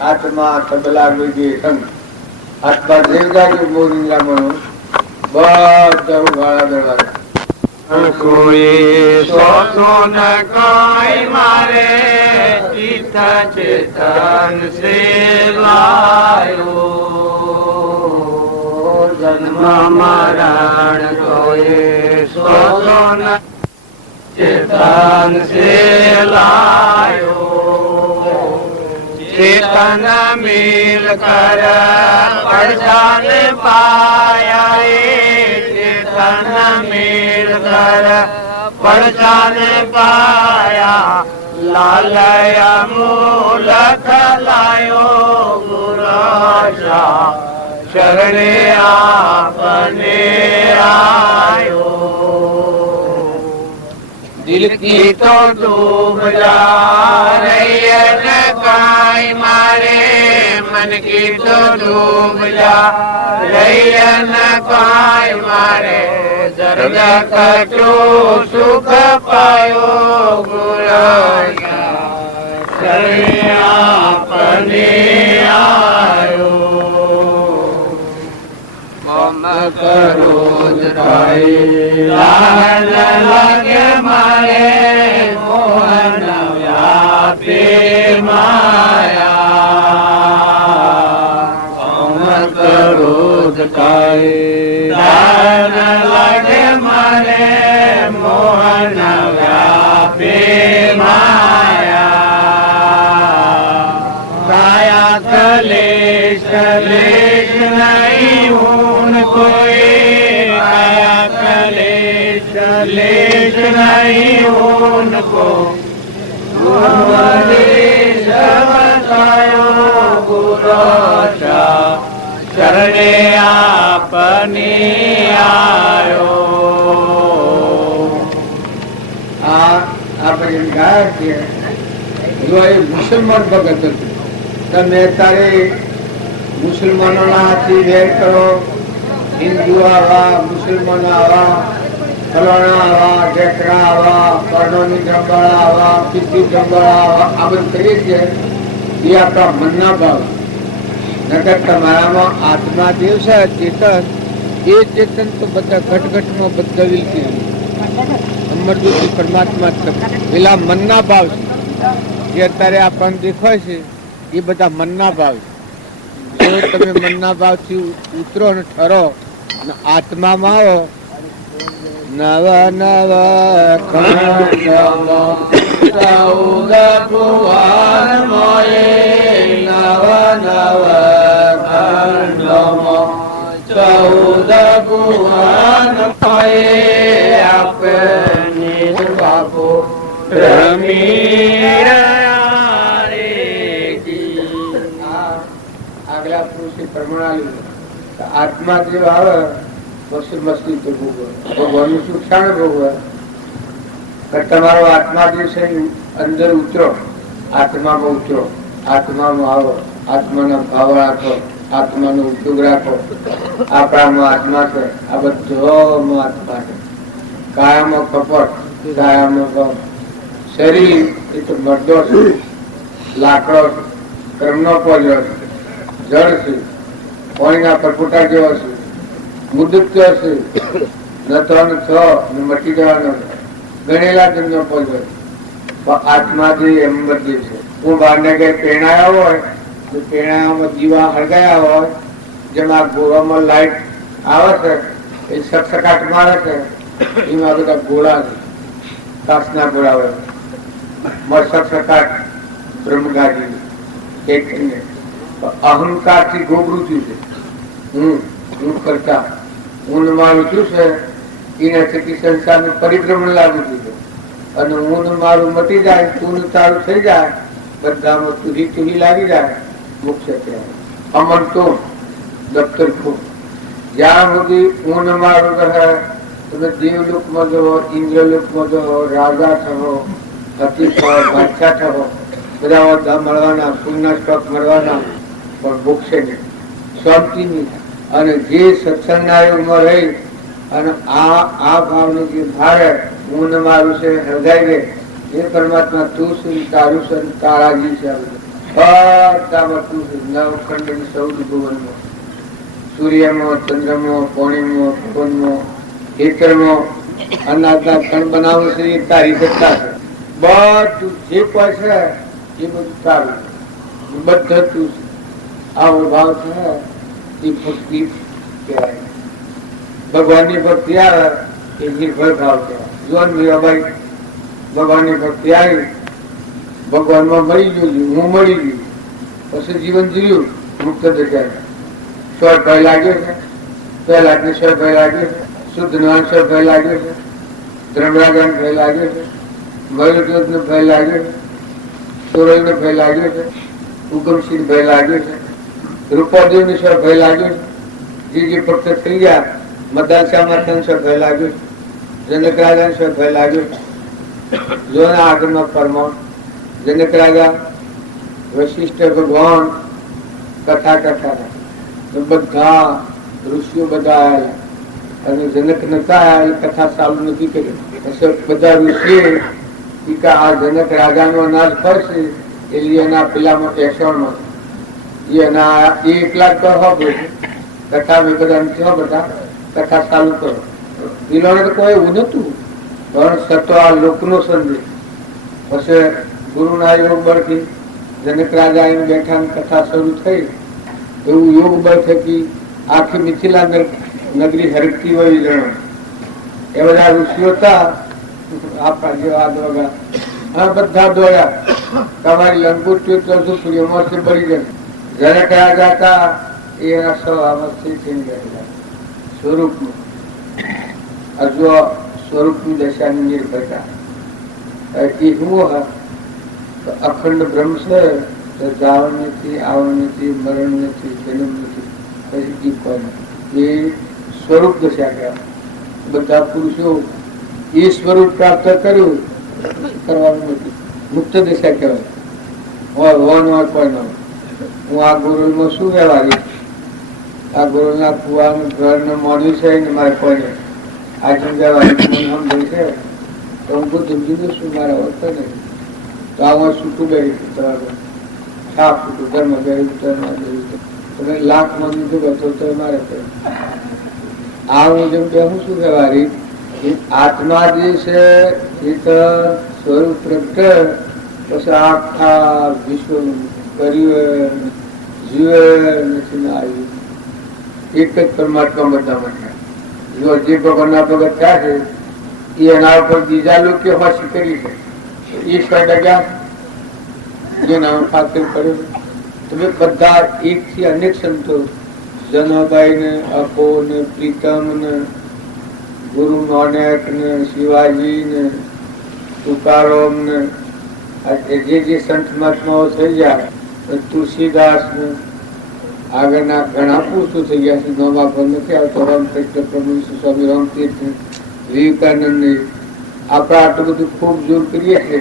આત્મા તબલા વૈદે સંગ આત્મા દેવદા જે મોરિંદ્રામાં બધા ઉઘાડા દરવાજા कोई सोचो न कोई मारे चित चेतन से लायो जन्म मरण कोई सोचो न चेतन से लायो चेतन मिल कर पहचान पाया चेतन मिल कर पहचान पाया लालय मूलक लायो गुराजा शरणे आपने आयो दिल की तो डूब जा रही है न काई मारे मन की तो डूब जा रही है न काई मारे दर्द कटो सुख पायो गुराया शरणे आपने आयो मम करो जताई लाल लगे मारे मोहन व्यापी माया मम करो जताई लाल लगे मारे मोहन व्यापी माया काया कलेश लेश नहीं हूं कोई आया कलेश लेश नहीं उनको उपदेश बतायो गुरुचा शरणे आपने आयो આપણે ગાય છે જો એ મુસલમાન ભગત હતું તમે અત્યારે મુસલમાનોના હાથથી વેર કરો હિન્દુ આવા મુસલમાન આવા ફલાણા આવા ઢેકડા આવા કર્ણોની જંબાળા આવા પીતી જંબાળા આવા આ બધું કરીએ છીએ એ આપણા મનના ભાવ નકર તમારામાં આત્મા દેવ છે ચેતન એ ચેતન તો બધા ઘટઘટમાં બધા વિલકી અમરજ્યોતિ પરમાત્મા પેલા મનના ભાવ છે જે અત્યારે આ પંથ દેખાય છે એ બધા મનના ભાવ છે. જો તમે મનના ભાવથી ઉતરો અને ઠરો અને આત્મામાં આવો, નવ નવ ચૌદ ભુવન મોએ, નવ નવ ચૌદ ભુવન મોએ, આપને બાપો રમી રહ્યા રે જી. આગલા પુરુષે પ્રમાણ આત્મા જે આવે મસ્તી મસ્તી તો ભોગવે, ભગવાનનું સુખ શાણે ભોગવે? તમારો આત્મા જે છે અંદર ઉતરો, આત્મામાં ઉતરો, આત્મામાં આવો, આત્માના ભાવ રાખો, આત્માનો ઉપયોગ રાખો. આપણામાં આત્મા છે, આ બધોમાં આત્મા છે. કાયામાં કપટ, કાયામાં ગમ. શરીર એ તો મરદો છે, લાકડો છે, કર્મનો પોજો છે, જળ છે, પાણીના પરપોટા જેવો છે, મુદત છે, ન 3 6 મટી જવાનો છે, ગણેલા જન્મ પોજો. આત્મા જે એમ બધી છે. હું બહારને કઈ પ્રેરણાયા હોય તો પ્રેરણામાં દીવા હળગાયા હોય, જેમાં ગોળામાં લાઈટ આવે છે, એ સકસકાટ મારે છે, એમાં બધા ગોળા છે, કાચના ગોળા હોય, સકસકાટ બ્રહ્મગાજી એક અહંકાર થી ગોબરું થયું છે. હું કરતા હું મારું શું છે એના થકી સંસારનું પરિભ્રમણ લાગુ થયું છે. અને હું મારું મટી જાય, તું તારું થઈ જાય, બધામાં તુરી તુરી લાગી જાય, મોક્ષ કહેવાય. અમન તો દફતર ખુબ જ્યાં સુધી હું મારું રહે, તમે દેવલોકમાં જવો, ઇન્દ્રલોકમાં જવો, રાજા થવો, અતિ થવો, બાદશાહ થવો, બધા હોદ્દા મળવાના, પુણ્ય સ્ટોક મળવાના, પણ મોક્ષે નહીં, શાંતિ નહીં. અને જે સત્સંગના યુગમાં રહી અને આ ભાવનું જે ભારે હું મારું છે હૃદય રે, એ પરમાત્મા તું છે, તારું છે, તારાજી છે. બધામાં તું છે, નવખંડ 14 ભુવનમાં, સૂર્યમાં, ચંદ્રમાં, પાણીમાં, પવનમાં, ખેતરમાં, અનાજના કણ બનાવવું છે, એ તારી સત્તા છે. બધું જે કોઈ છે એ બધું તારું, બધું તું છે. આવો ભાવ છે એ ભક્તિ કહેવાય. ભગવાનની ભક્તિ આવે એ નિર્ભય ભાવ કહેવાય. જોન મીરાબાઈ ભગવાનની ભક્તિ આવી, ભગવાનમાં મળી ગયું, હું મળી ગયું, પછી જીવન જીવ્યું, મુક્ત દશા. સ્વર ભય લાગ્યો છે, પહેલા સ્વર ભય લાગ્યો છે, શુદ્ધ જ્ઞાન સ્વર ભય લાગ્યો છે, ધર્મરાજન ભય લાગ્યો છે, મયુરજ્યોત નો ભય લાગ્યો છે, સૂર્ય નો ભય લાગ્યો છે, ઉગમસિંહ ભય લાગ્યો છે, રૂપાદેવ નો સ્વર ભય લાગ્યો છે, જે ભક્ત થઈ ગયા, મદાસા માતા સ્વર ભય લાગ્યો છે, જનક રાજા સ્વર ભય લાગ્યો છે. જોના આગળનો પરમાણ જનક રાજા, વશિષ્ઠ ભગવાન કથા કરતા હતા, બધા ઋષિઓ બધા આવેલા અને જનક નતા એ કથા ચાલુ નથી કરી. બધા ઋષિએ આ જનક રાજાનો અનાજ ફરશે એટલે એના પેલામાં ટેસણમાં એના એ એકલા તો હોય કથા મેં બધા નથી બધા કથા ચાલુ કરો. પેલો તો કોઈ એવું નતું, પણ સતો આ લોકનો સંદેશ. પછી ગુરુના યોગ બળથી જનક રાજા અહીં બેઠા કથા શરૂ થઈ. એવું યોગ બળ થકી આખી મિથિલા નગરી હરકતી હોય જણ એ બધા ઋષિઓ હતા આપણા જેવા દોડા. હા બધા દોડ્યા, તમારી લંગોટીઓ તો શું પ્રિયમાંથી બળી જાય. જનક રાજા હતા એના સ્વભાવથી થઈ ગયેલા સ્વરૂપનું. હજુ સ્વરૂપની દશાની નિર્ભરતા એ શું અખંડ બ્રહ્મ છે, જાવણ નથી, આવણ નથી, મરણ નથી, જન્મ નથી, પછી કોઈ એ સ્વરૂપ દશા કહેવાય. બધા પુરુષો એ સ્વરૂપ પ્રાપ્ત કર્યું કરવાનું નથી, મુક્ત દશા કહેવાય. હોય હોવાનું હોય કોઈ ન હોય. હું આ ગુરુમાં શું વ્યવહારી, આ ગુરુના કુવાનું ઘરને મોડ્યું છે ને મારે કોઈ આજે વ્યવહારી છે તો હું સમજી દઉં છું, મારે હોતો નહીં તો આમાં છૂટું ગયું સાફ છૂટું ધર્મ ગયું તમે લાખ માં દીધું હતો તો મારે આ હું જેમ કે હું શું વ્યવહારી એ આત્મા જે છે એ તો સ્વરૂપ પ્રગટ, પછી આખા વિશ્વ કર્યું જીવે નથી ના આવ્યું. એક જ પરમાત્મા બધા માટે જો જે ભગવાનના ભગત થયા છે એ એના ઉપર બીજા લોકો હોશી કરી છે. એ સ્વર્ગ ગયા જેના ખાતર કર્યું. તમે બધા એક થી અનેક સંતો, જનાબાઈ ને, અપો ને, પ્રીતમ ને, ગુરુ નાનક ને, શિવાજી ને, તુકારામ ને, જે સંત મહાત્માઓ થઈ ગયા, તુલસીદાસ ને, આગળના ઘણા પુરુષો થઈ ગયા છે. નામ આપવા નથી આવતો. રામકૃષ્ણ પ્રભુ, સ્વામી રામતીર્થ, વિવેકાનંદ ને આપણે આટલું બધું ખૂબ જોર કરીએ છીએ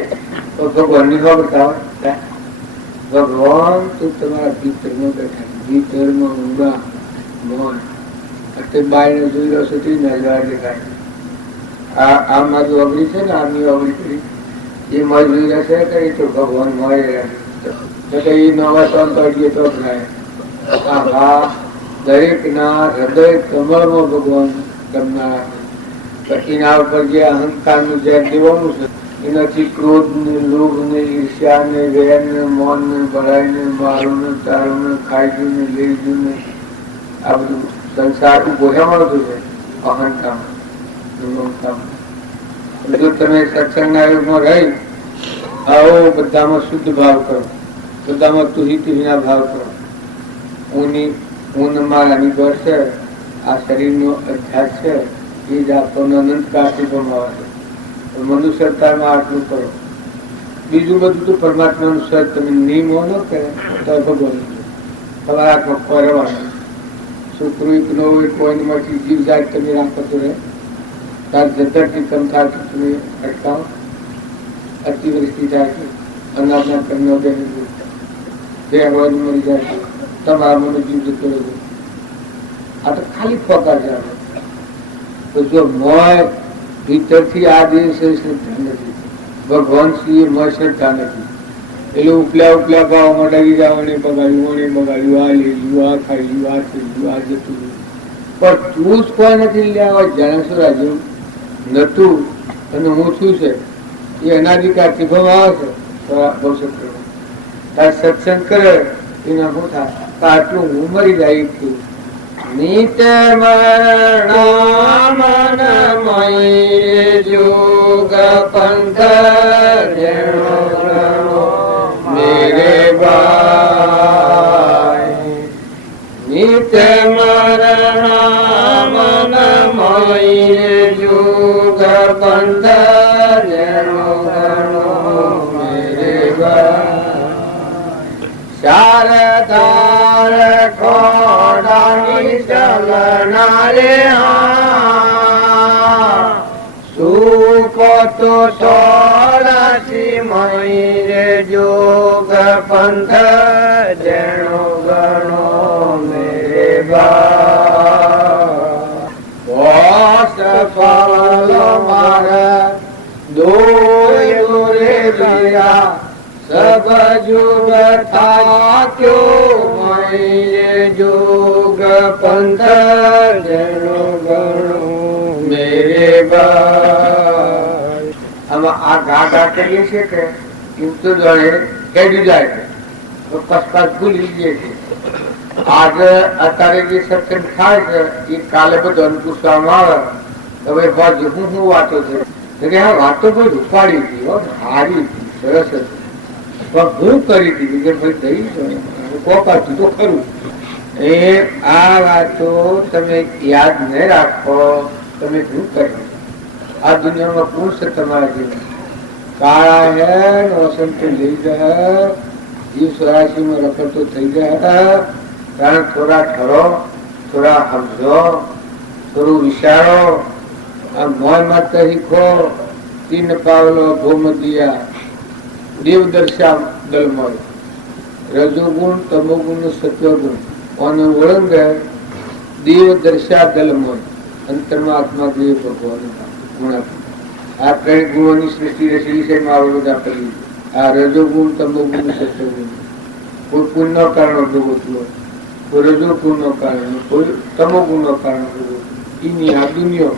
તો ભગવાનની ખબર થાય. ભગવાન તો તમારા ભીતરમાં બેઠા, ભીતરમાં ઊંડા મન. અત્યારે બાયને જોઈ રહ્યો છો તે નજર દેખાય. આ મારી ઓગળી છે ને, આમની ઓગળી કરી એ મારી જોઈ રહ્યા છે કે તો ભગવાન મળે એ નવા સંત અડીએ તો થાય. દરેક ના હૃદય કમળમાં ભગવાન કરનાર. એના ઉપર જે અહંકાર નું જે દેવાનું છે એનાથી ક્રોધ ને, લોભ ને, ઈર્ષ્યા ને, વેર ને, મૌન ને, બળાઈ ને, મારું ને, તારું ને, ખાઈ ને, લઈ ને, આ બધું સંસાર ગોઠવણ હતું છે અહંકારમાં. જો તમે સત્સંગના યુગમાં રહી આવો, બધામાં શુદ્ધ ભાવ કરો, બધામાં તુહી તુહીના ભાવ કરો. હું મારાની પર છે, આ શરીરનો અધ્યાસ છે, એ જ આપણને અનંત કાળથી ભમાવે છે. મનુષ્ય અવતારમાં આટલું કરો. બીજું બધું તો પરમાત્માનું સર તમે નિયમો ન કરે તો ભગવાન તમારા હાથમાં પરવાનું. છોકરું ન હોય કોઈમાંથી જીવ જાય તમે રાખો તો રહે. તાર જતરથી કમ થાય તો તમે અટકાવો. અતિવૃષ્ટિ થાય છે, અનાજના કર્મ બે હોય મરી જાય છે, તમારા મને જીવ જતો રહે. આ તો ખાલી ફોકા છે. તો જો મોય ભીતરથી આ દેહ શ્રદ્ધા નથી, ભગવાન શ્રી મોય શ્રદ્ધા નથી, એટલે ઉપલા ભાવમાં ડરી જવાને બગાડ્યું, આ લઈ ગયું, આ ખાઈ ગયું, આ થઈ ગયું, આ જતું ગયું. પણ તું જ કોઈ નથી લેવા જાણે શું રાજુ નતું અને હું શું છે એ અનાધિકારથી ભમાવે છે. બહુ સત્ય તાર સત્સંગ કરે એના શું થાય? આટલું હું મરી જાય છું. નિત મરણામનમય જોગ પંથ મેરે ભાઈ. નિત મરણામનમય જોગ પંથ મેરે ભાઈ. શારદાર ખોડાની ચલનારે સુપો તો સોળાસી મય જોગ પંથ જેણો ગણો મેરે બા. મારા દોય રે બીરા સબ જુગ થાક્યો મય જોગ પંથ જેનો ગણો મેરે ભાઈ. આમાં આ ગાગા કરીએ છીએ કે એમ તો જાણે કેડી જાય છે, પસપાસ ભૂલી જઈએ છીએ. આજે અત્યારે જે સત્સંગ થાય છે એ કાલે બધું પૂછવામાં આવે હવે ભાઈ હું વાતો છે હા વાતો કોઈ રૂપાડી હતી, હારી હતી, સરસ હતી, પણ હું કરી દીધી કે ભાઈ દઈ કોપાતું તો ખરું. એ આ વાતો તમે યાદ ન રાખો, તમે શું કરો? આ દુનિયામાં કોણ છે તમારા જીવન? કાળા હે વસંત લઈ જાય, જીવ 84 માં રખડતો થઈ જાય. કારણ થોડા ઠરો, થોડા સમજો, થોડું વિચારો. આ મોય માત્ર શીખો. 3 પાવલો ભૂમદિયા દેવદર્શા દલમય રજોગુણ, તમોગુણ, સત્વગુણ અને ઓળંગે દેવદર્શા દલમય અંતરમાં આત્મા દેવ ભગવાન ગુણ. આ 3 ગુણોની સૃષ્ટિ રચી છે. મારો બધા કરી આ રજોગુણ, તમોગુણ, સત્વગુણ. કોઈ પુણ્ય કારણો ભોગવતું હોય, કોઈ રજો ગુણ નો કારણ, કોઈ તમોગુણ નો કારણ ભોગવતું. એની આ દુનિયા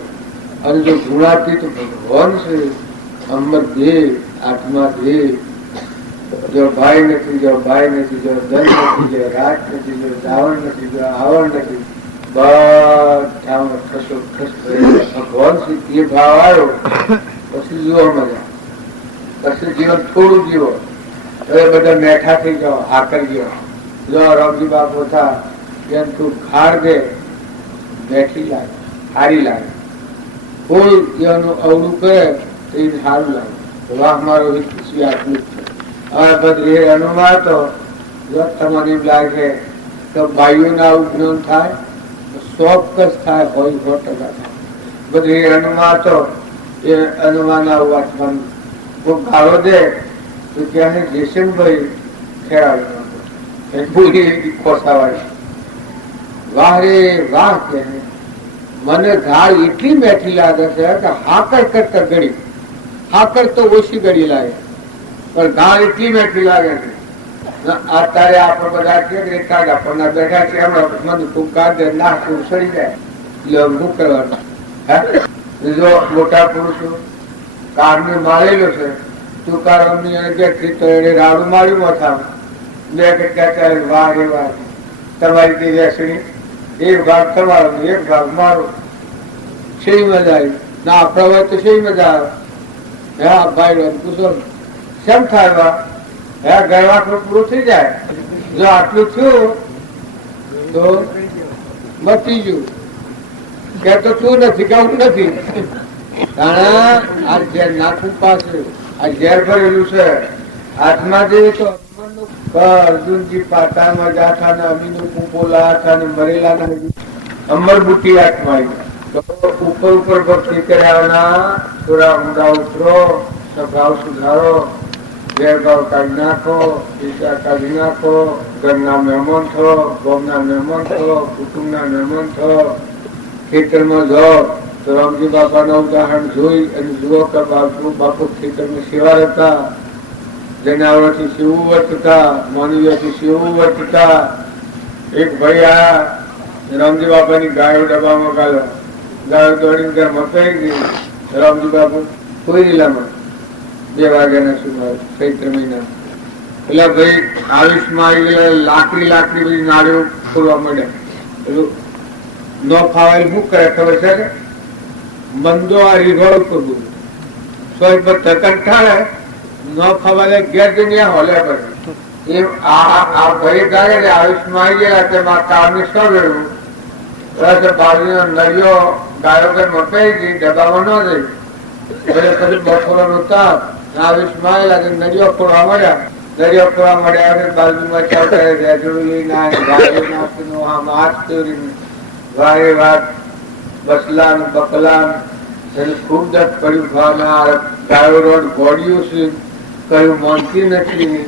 અને જો ગુણાતીત ભગવાન છે, અમર દેહ, આત્મા દેહ, જો ભાઈ નથી, જો ભાઈ નથી, જો ધન નથી, જો રાજ નથી, જો જાવણ નથી, જો આવણ નથી, બધામાં ખસો ખસ ભગવાન છે એ ભાવ આવ્યો પછી જીવો મજા. પછી જીવન થોડું જીવો, હવે બધા મેઠા થઈ જાઓ, હાકર ગયો. જો રામજી બાપુ થા એમ તું ખાર દે, બેઠી લાગે, સારી લાગે. કોઈ એનું અવળું કરે તો એ સારું લાગે. વાહ મારો વિકસી આટલું જ છે. હવે બધી અનુમાન તો જો તમારી એમ લાગે તો ભાઈઓના આવું જ્ઞાન થાય, ચોક્કસ થાય, હોય 100% થાય. બધી અનુમાન તો એ અનુમાન આવું વાંચવાનું કોઈ ગાળો દે તો ત્યાં જયસિંહભાઈ ખેરાડે પૂરી ખોસાવાય. વાહ રે વાહ કે મને ગાળ એટલી બેઠી લાગે છે કે હાકર કરતા ઘડી, હાકર તો ઓછી ઘડી લાગે પણ ગાળ એટલી બેઠી લાગે છે. અત્યારે આપણે બધા એકાદ આપણને બેઠા છે, એમાં મને ફૂંકાર દે, ના સડી જાય એટલે શું કરવાનું? જો મોટા પુરુષો કારને મારેલો છે, તુકારામની અગેથી તો એને રાડું માર્યું માથામાં. બે કહેતા વાહ રે વાહ, તમારી તે વેસણી એક ભાગ તમારો, એક ભાગ મારો. શી મજા આવી ના આપણા હોય તો શી મજા આવે? હા ભાઈ પૂછો કેમ થાય? હે ગરવા પૂરું થઈ જાય. જો આટલું થયું તો મચી ગયું કે તો તું નથી કે હું નથી. આ ઝેર નાખવું પાસે આ ઝેર ભરેલું છે હાથમાં જેવી તો અર્જુનજી પાતામાં જાતા ને અમીનું કુંપોલા હતા ને મરેલા ને અમર બુટી હાથમાં ઉપર ઉપર ભક્તિ કર્યાના થોડા ઊંડા ઉતરો, સ્વભાવ સુધારો, ભેદભાવ કાઢી નાખો, ઈચ્છા કાઢી નાખો, ઘરના મહેમાન થો, ગામના મહેમાન થો, કુટુંબના મહેમાન થો. ખેતરમાં જાઓ તો રામજી બાપાના ઉદાહરણ જોઈ અને જુઓ કે બાપુ ખેતરમાં સેવા હતા, જનાવરોથી સેવું વર્તતા, માનવીઓથી સેવું વર્તતા. એક ભાઈ આ રામજી બાપાની ગાયો ડબ્બામાં ગાળો, ગાયો દોડીને ઘરમાં કહી ગઈ. રામજી બાપુ કોઈ રીલામાં 2 વાગ્યાના સુમાર ચૈત્ર મહિના એટલે ભાઈ આયુષમાં આવી ગયેલા લાકડી બધી નાળીઓ ખોલવા માંડે. પેલું ન ફાવેલ શું કરે ખબર છે કે મંદો આ રીઘોળ ઉપર બોલું થકન થાય ન ફાવે ઘેર જઈને હોલે પડે. એ આ ભાઈ ગાય ને આયુષમાં આવી ગયા તેમાં કારની શું વેળવું બાજુનો નળિયો ગાયો કે મપાઈ ગઈ, ડબ્બામાં ન જઈ. પછી બપોરનો તાપ આયુષમાં આવેલા નળિયો ખોળવા મળ્યા. દરિયો ખોળવા મળ્યા બાજુમાં હાથ ચોરીને વારે વાત બસલા બકલા ખૂબ દર્દ પડ્યું. ભાવના ગાયો રોડ ગોળ્યું છે, કયું માનતી નથી,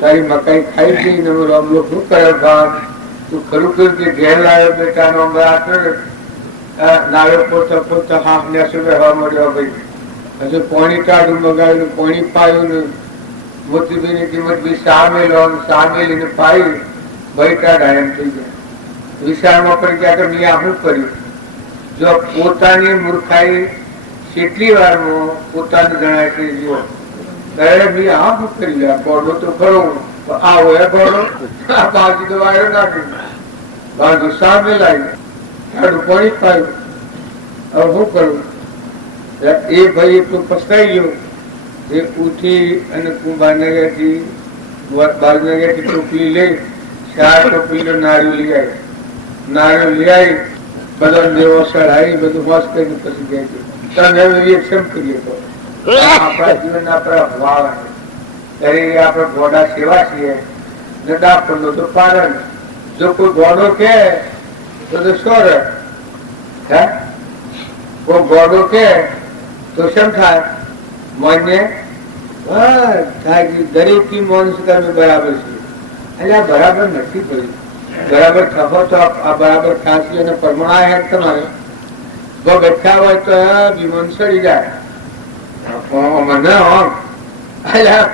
તારી મકાઈ ખાઈ ગઈ ને રમલો શું કરે ભાવ? તું ખરું કર્યું કે ઘેર લાવ્યો બેટા નો નાવ્યો પોતા હાફ ને બેહવા મળ્યો. ભાઈ હજુ પાણી કાઢું મગાવ્યું, પાણી પાયું ને મોતીભાઈની કિંમત બી સામેલીને પાઈ ભાઈ કાઢા એમ થઈ ગયા. વિશાળમાં પણ ક્યાં તો મેં શું કર્યું? જો પોતાની મૂર્ખાઈ કેટલી વારમાં પોતાને જણાય છે. જુઓ મેં આ શું કરી લે, ગોડો તો ખરો આવો એ ગોડો આ બાજુ તો વાયો નાખી બાજુ સામે લાવી કાઢું પાણી પાયું. હવે શું કરું? એ ભાઈ એટલું પસ્તાઈ ગયો. એ ઉઠી અને બારનગરથી ટોપલી લઈ 4 ટોપલીનો નાળિયો લઈ આવી. નાળિયો લઈ આવી બધો દેવો સળાવી બધું હોશ કરીને પછી જાય છે. તમે રિએક્શન કરીએ તો આપણા જીવન આપણા વાવ ત્યારે આપણે ઘોડા સેવા છીએ ને ડાપણનો તો પારણ. જો કોઈ ઘોડો કે તો શું રહે? કોઈ ઘોડો કે તો શેમ થાય? માન્ય દરેક ની માણસ તમે બરાબર છે. એટલે આ બરાબર નથી પડ્યું. બરાબર થવો તો આ બરાબર ખાસી અને પરમાણા હે તમારે જો બેઠા હોય તો વિમાન સડી જાય મને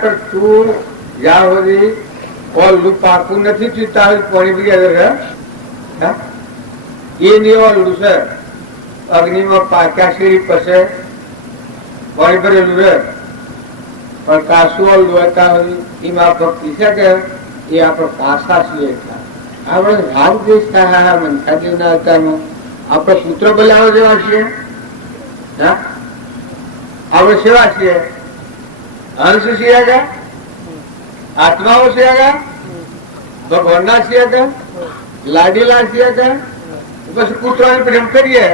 પણ તું જ્યાં સુધી ઓલું પાકું નથી ચૂતા પાણી પી ગયા એ નહીં ઓલું છે. અગ્નિમાં પાક્યા શેરી પછી પાણી ભરેલું રહે, પણ કાસુઓ લોતા એમાં ભક્તિ છે કે એ આપણે પાસા છીએ. આપણે રામ દેશ થાય મનખાદેવના અવતારમાં આપણે પુત્ર બલાવો જેવા છીએ. હા, આપણે સેવા છીએ, હંસ છીએ કે આત્માઓ છીએ કે ભગવાનના છીએ કે લાડીલા છીએ કે પછી પુત્રને પ્રેમ કરીએ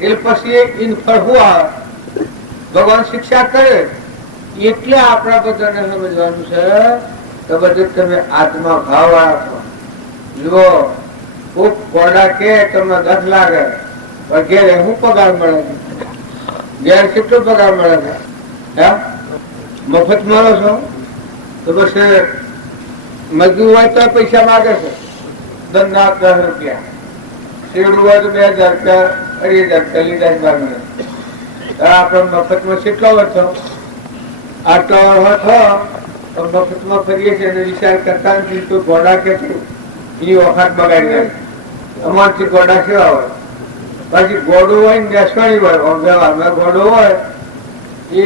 એટલે પછી એનું ફળ શું આવે? ભગવાન શિક્ષા કરે. એટલે આપણા બધાને સમજવાનું છે કે બધું તમે આત્મા ભાવ આપો. જુઓ, ખૂબ કોડા કે તમને દસ લાગે પણ ઘેરે શું પગાર મળે છે? ઘેર કેટલો પગાર મળે છે? મફત મળો છો તો પછી મજૂર હોય તો પૈસા માગે છે, ધંધા 10 રૂપિયા, શેરડું હોય તો 2000 રૂપિયા 2,500 લીધા બાર. આપણે મફતમાં કેટલો વર્ષો આટલો વર્ષો મફતમાં ફરીએ છીએ અને વિચાર કરતા નથી તો ઘોડા કે એ વખત બગાડી જાય. અમારથી ઘોડા કેવા હોય? પછી ઘોડું હોય ને બેસવાણી હોય, વ્યવહારમાં ઘોડો હોય એ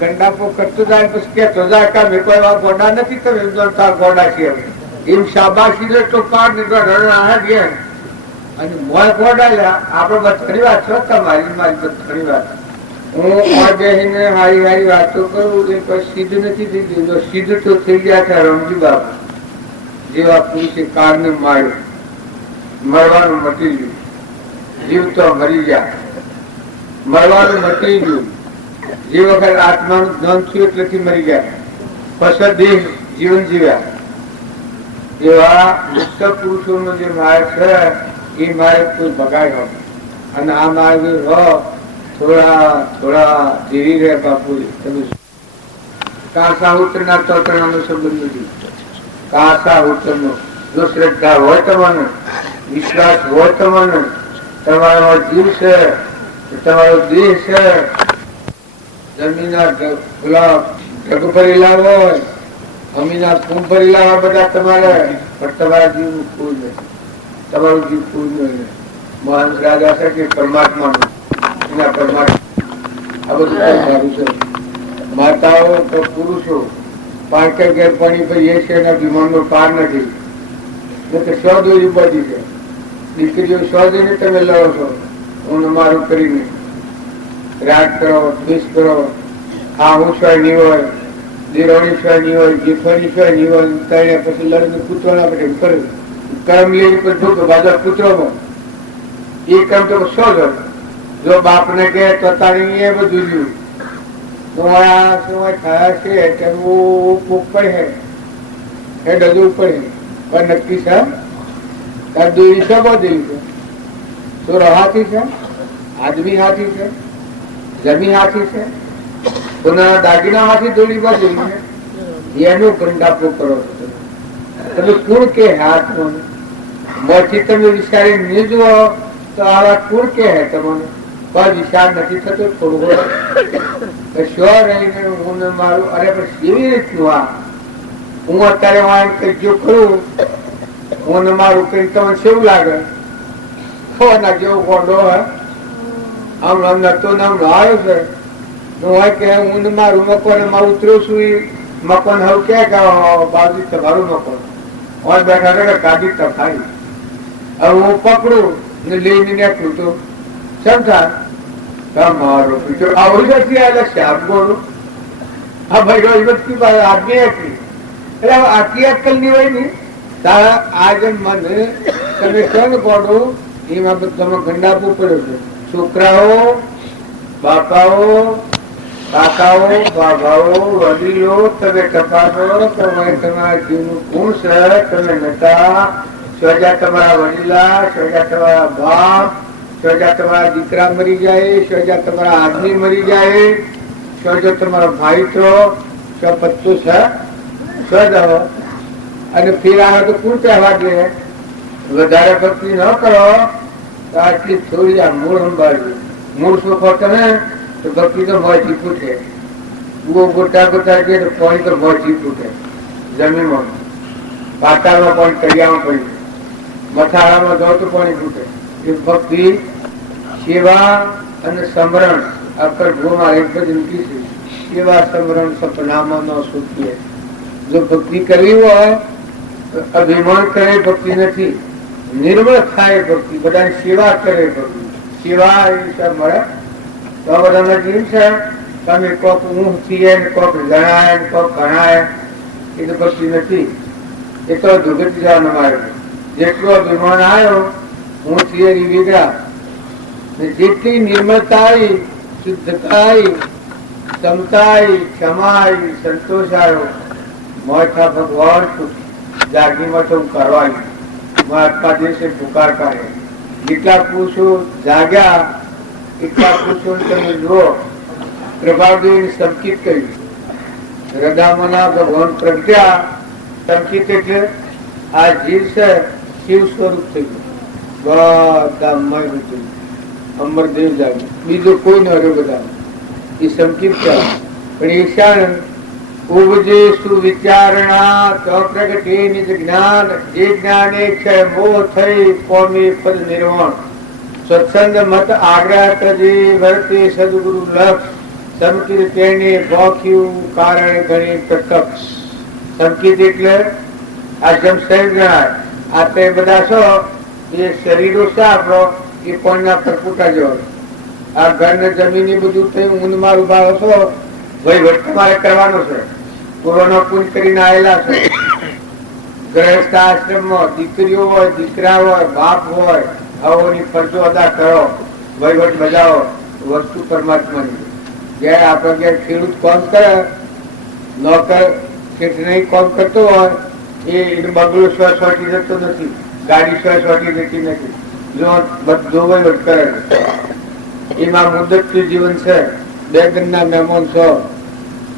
ગંડાપો કરતો જાય પછી કેતો જાય કે મેં કોઈ એવા ઘોડા નથી, તમે ઘોડા છે એમ શાબાશી તો પાડ નીકળે અને મોય ઘોડા લ્યા. આપણે બસ ઘણી વાત છો તમારી મારી બસ ઘણી વાત. હું બેસીને હારી હારી વાતો કરું એ કોઈ સિદ્ધ નથી થઈ ગયું. સિદ્ધ તો થઈ ગયા છે રમજી બાબા જેવા પુરુષે કાળને માર્યો, મળવાનું મટી ગયું. જીવ તો મરી ગયા, મળવાનું મટી ગયું. જે વખત આત્માનું જ્ઞાન થયું એટલેથી મરી ગયા, પછી દેહ જીવન જીવ્યા. એવા મુક્ત પુરુષોનો જે માર્ગ છે એ માર્ગ કોઈ બગાડ્યો અને આ માર્ગ થોડા થોડા ધીરી રહે. બાપુ તમે કાસાહૂત્રના તોતણાનો સંબંધ નથી. કાસાહૂત્રનો જો શ્રદ્ધા હોય તમને, વિશ્વાસ હોય તમને, તમારો જીવ છે, તમારો દેહ છે, જમીનના ઢગ ભરેલા હોય, અમીના કુંભ ભરેલા હોય બધા તમારે, પણ તમારા જીવનું કોઈ નથી. તમારું જીવ કોઈ નહીં. મહાન રાજા છે કે પરમાત્માનું એના પરમાત્મા આ બધું મારું છે. માતાઓ તો પુરુષો પાંચ ઘેર પાણી ભરીએ છે એના વિમાનનો પાર નથી. સો દોરી બધી છે. દીકરીઓ સો દઈને તમે લડો છો, હું મારું કરીને રાગ કરો, દ્વેષ કરો, આ હું સ્વાય નહીં હોય, દેરોણી સ્વાય નહીં હોય, જેઠવાની સ્વાય નહીં હોય, તળ્યા પછી લડને પુત્રોના પેટે કરે કર્મ લઈને પછી ઢોકો બાજુ પુત્રોમાં એ કર્મ તો સો જ. જો બાપને કહે તો તારી એ બધું જોયું થયા છે કે પડે એ ડગું પડે પણ નક્કી છે તાર દોરી છે બધી છે. ચોર હાથી છે, આદમી હાથી છે, જમી હાથી છે, કોના દાગીના હાથી દોરી બધી છે. એનો કંટાપો કરો છો તમે. કુળ કે હાથ મોથી તમે વિચારી નહીં જુઓ તો આવા કુળ કે હે તમને કોઈ વિચાર નથી થતો. થોડું શ્યોર રહીને હું મારું અરે પણ કેવી રીતનું આ હું અત્યારે જો કરું હું મારું કઈ તમને કેવું લાગે? ના જેવો ગોડો હે આમ નતો ને આમ આવ્યો છે કે હું મારું મકોન મારું ઉતર્યો છું. મકોન હવે કે બાજુ તમારું મકોન હોય બેઠા ગાડી તફાઈ. હવે હું પકડું ને લઈને નીકળું તો સમજા મારો પીછો આવડી નથી આવેલા શ્યામ ગોળું. હા ભાઈ વસ્તી આદમી હતી એટલે આટલી અક્કલ ની હોય ને તારા આજ મને તમે કેમ ગોળું એમાં બધામાં ગંડાપું પડ્યો છે. છોકરાઓ, બાપાઓ, કાકાઓ, બાબાઓ, વડીલો તમે તપાસો તમે તમારા જીવનું કોણ છે. તમે નતા સ્વજા તમારા વડીલા, સ્વજા તમારા બાપ, સ્વજા તમારા દીકરા મરી જાય, સ્વજા તમારા આદમી મરી જાય, સ્વજો તમારો ભાઈ તો સ્વપત્તો છે સ્વજાઓ અને ફેર આવે તો કુલ કહેવા દે. વધારે ભક્તિ ન કરો તો આટલી થોડી આ મૂળ સંભાળવી. મૂળ સુખો તમે તો ભક્તિ તો મોંથી ફૂટે. બહુ ગોટા ગોટા ગયે તો પાણી તો મોંથી ફૂટે. જમીનમાં પાતાળમાં પાણી, કડિયામાં પાણી, મથાળામાં જાઓ તો પાણી ફૂટે. એ ભક્તિ સેવા અને સમરણ અપર ભૂમાં એક ભજન કીધું સેવા સમરણ સપનામાં ન સુખીએ. જો ભક્તિ કરવી હોય તો અભિમાન કરે ભક્તિ નથી, નિર્મળ થાય ભક્તિ, બધાની સેવા કરે ભક્તિ. સેવા એ મળે તો બધાના જીવ છે. તમે કોક ઊંઘ થઈએ ને કોક ગણાય ને કોક ગણાય એ તો ભક્તિ નથી, એ તો દુર્ગતિ જવાનો માર્ગ. જેટલો અભિમાન આવ્યો હું થિયરી વિગડા જેટલી નિર્મળતા આવી, શુદ્ધતા આવી, ક્ષમતા આવી, ક્ષમા આવી, સંતોષ આવ્યો, મોટા ભગવાન જાગીમાં તો કરવાની મહાત્મા દેશે પુકાર કરે. જેટલા પુરુષો જાગ્યા એટલા પુરુષો તમે જુઓ. પ્રભાવદેવી સંકિત કર્યું, હૃદયમાં ભગવાન પ્રજ્ઞા. સંકિત એટલે આ જીવ છે શિવ સ્વરૂપ થઈ ગયું, બધા મય થઈ અમરદેવ જાગ્યું, બીજો કોઈ ન રહ્યો બધા. એ સંકિત કહેવાય. પણ એ શાણ ઉપજે સુવિચારણા તો પ્રગટે નિજ જ્ઞાન, જે જ્ઞાને ક્ષય મોહ થઈ કોમી પદ નિર્વાણ. સત્સંગ મત આગ્રહ તજી વર્તે સદગુરુ લક્ષ, સંકિત તેને ભોખ્યું કારણ ગણી પ્રત્યક્ષ. સંકિત એટલે આ જેમ શરીર ગણાય. આ તે બધા છો એ શરીરો છે આપણો, એ કોણના પરપુટા જેવો. આ ઘર ને જમીન એ બધું થયું ઊંઘ માં ઉભા છો વહીવટ તમારે કરવાનો છે. પૂર્વનો પૂંજ કરીને આવેલા છે. ગ્રહસ્થ આશ્રમમાં દીકરીઓ હોય, દીકરા હોય, બાપ હોય, આઓની ફરજો અદા કરો, વહીવટ બજાવો. વસ્તુ પરમાત્માની. જયારે આપણે ઘેર ખેડૂત કામ કરે, નોકર ખેત નહીં કામ કરતો હોય એ બગલો શ્વાસ વાટી જતો નથી, ગાડી શ્વાસ વાટી જતી નથી. જો બધો વહીવટ કરે એમાં મુદત જીવન છે. બે ગણના મહેમાન છો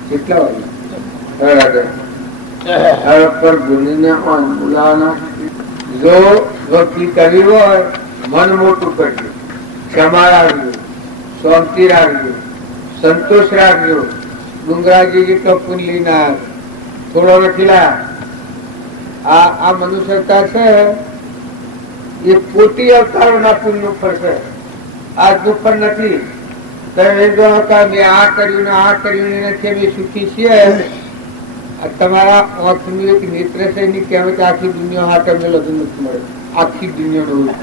કેટલા વાગે જો ભક્તિ કરવી હોય મન મોટું કરજો, ક્ષમા રાખજો, શાંતિ રાખજો, સંતોષ રાખજો. ડુંગરાજી જેટલો પુન લઈને થોડો નથી લાયા. આ મનુષ્યતા છે એ પોતી અવતારોના પુણ્યનું ફળ છે. આ દુઃખ પણ નથી. તમે આ કર્યું ને આ કર્યું નથી અમે સુખી છીએ. તમારા આંખનું એક નેત્ર છે એની કહેવત આખી દુનિયા હાથ અમને લગ્ન નથી મળે. આખી દુનિયા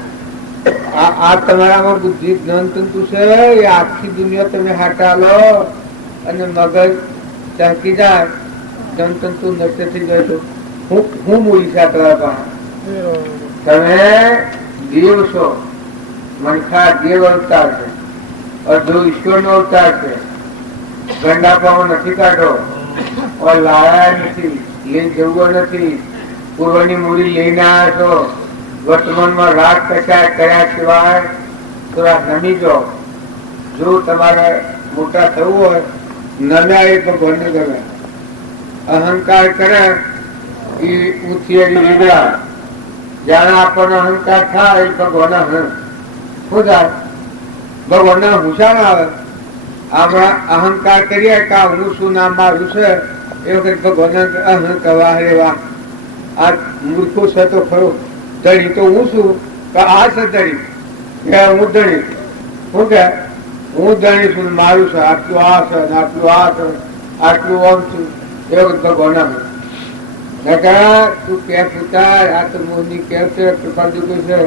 આ તમારામાં બુદ્ધિ જ્ઞાન તંતુ છે એ આખી દુનિયા તમે હાટા લો અને મગજ ચાકી જાય, જ્ઞાન તંતુ નષ્ટ થઈ જાય તો હું મૂડી છે તમારા પાસે. તમે દેવ છો, મનખા દેવ અવતાર છે, અડધો ઈશ્વર નો અવતાર છે. ગંડાપાઓ નથી કાઢો, લાયા નથી, લઈ જવું નથી. પૂર્વની મૂડી લઈને આવ્યા છો. વર્તમાનમાં રાગ કચાય કર્યા સિવાય થોડા નમી જાઓ. જો તમારે મોટા થવું હોય નમ્યા એ ભગવાન ને ગમે. અહંકાર કરે એ ઉથિયેરી લીધા. જયારે આપણને અહંકાર થાય એ ભગવાન શું થાય? ભગવાન ના હુશાર આવે. આપણા અહંકાર કરીએ કે હું શું નામ મારું છે એ વખત ભગવાન અહંકાર રે વાહ આ મૂર્ખો છે તો ખરો. ધણી તો હું છું કે આ છે ધણી કે હું ધણી શું કે હું ધણી છું મારું છે આટલું આ છે આટલું આ છે આટલું આમ છું એ વખત ભગવાન તું કે પુતાર આ તો મોહની કેમ છે કૃપા દુઃખ છે.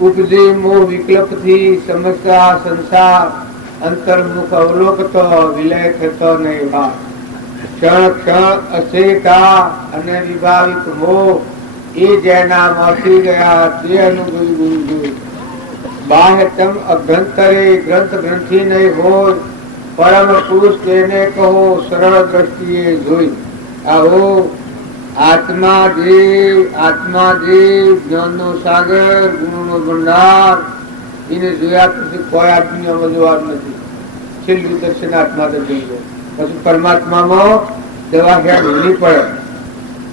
ઉપજે મોહ વિકલ્પ થી સમસ્યા સંસાર અંતર્મુખ અવલોકતો વિલય થતો નહીં વા. ક્ષણ ક્ષણ અશેકા અને વિભાવિક મોહ એ જેના માંથી ગયા તે અનુભવી. બાહ્યતમ અભ્યંતરે ગ્રંથ ગ્રંથિ નહીં હોય, પરમ પુરુષ તેને કહો સરળ દ્રષ્ટિએ જોઈ. આવો આત્મા દેવ જ્ઞાન નો સાગર, ગુણો નો ભંડાર. એને જોયા પછી કોઈ આ દુનિયામાં જોવાનું નથી. છેલ્લું દર્શન આત્મા દર્શન છે. પછી પરમાત્મામાં દવા હેડ હોવી પડે.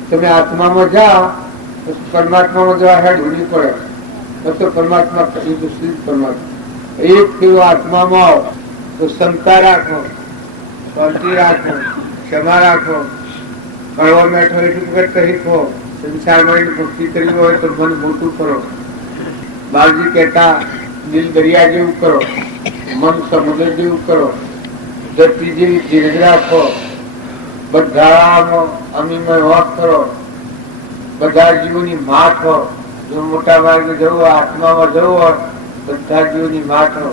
તમે આત્મામાં જાઓ પછી પરમાત્મામાં દવા હેડ હોવી પડે. પછી પરમાત્મા પરમાત્મા એક ફેરો આત્મામાં આવો તો ક્ષમતા રાખો, શાંતિ રાખો, ક્ષમા રાખો. કડવો મેઠો એટલું પ્રગટ કરી ખો. સંસારમાં ભક્તિ કરવી હોય તો મન મોટું કરો. બાળજી કહેતા દિલ દરિયા જેવું કરો, મન સમુદ્ર જેવું કરો, ધરતી જેવી ધીરજ રાખો, બધા અમીમય હોત કરો, બધા જીવોની માં છો. જો મોટા માર્ગે જવું હોય, આત્મામાં જવું હોય, બધા જીવોની માં છો.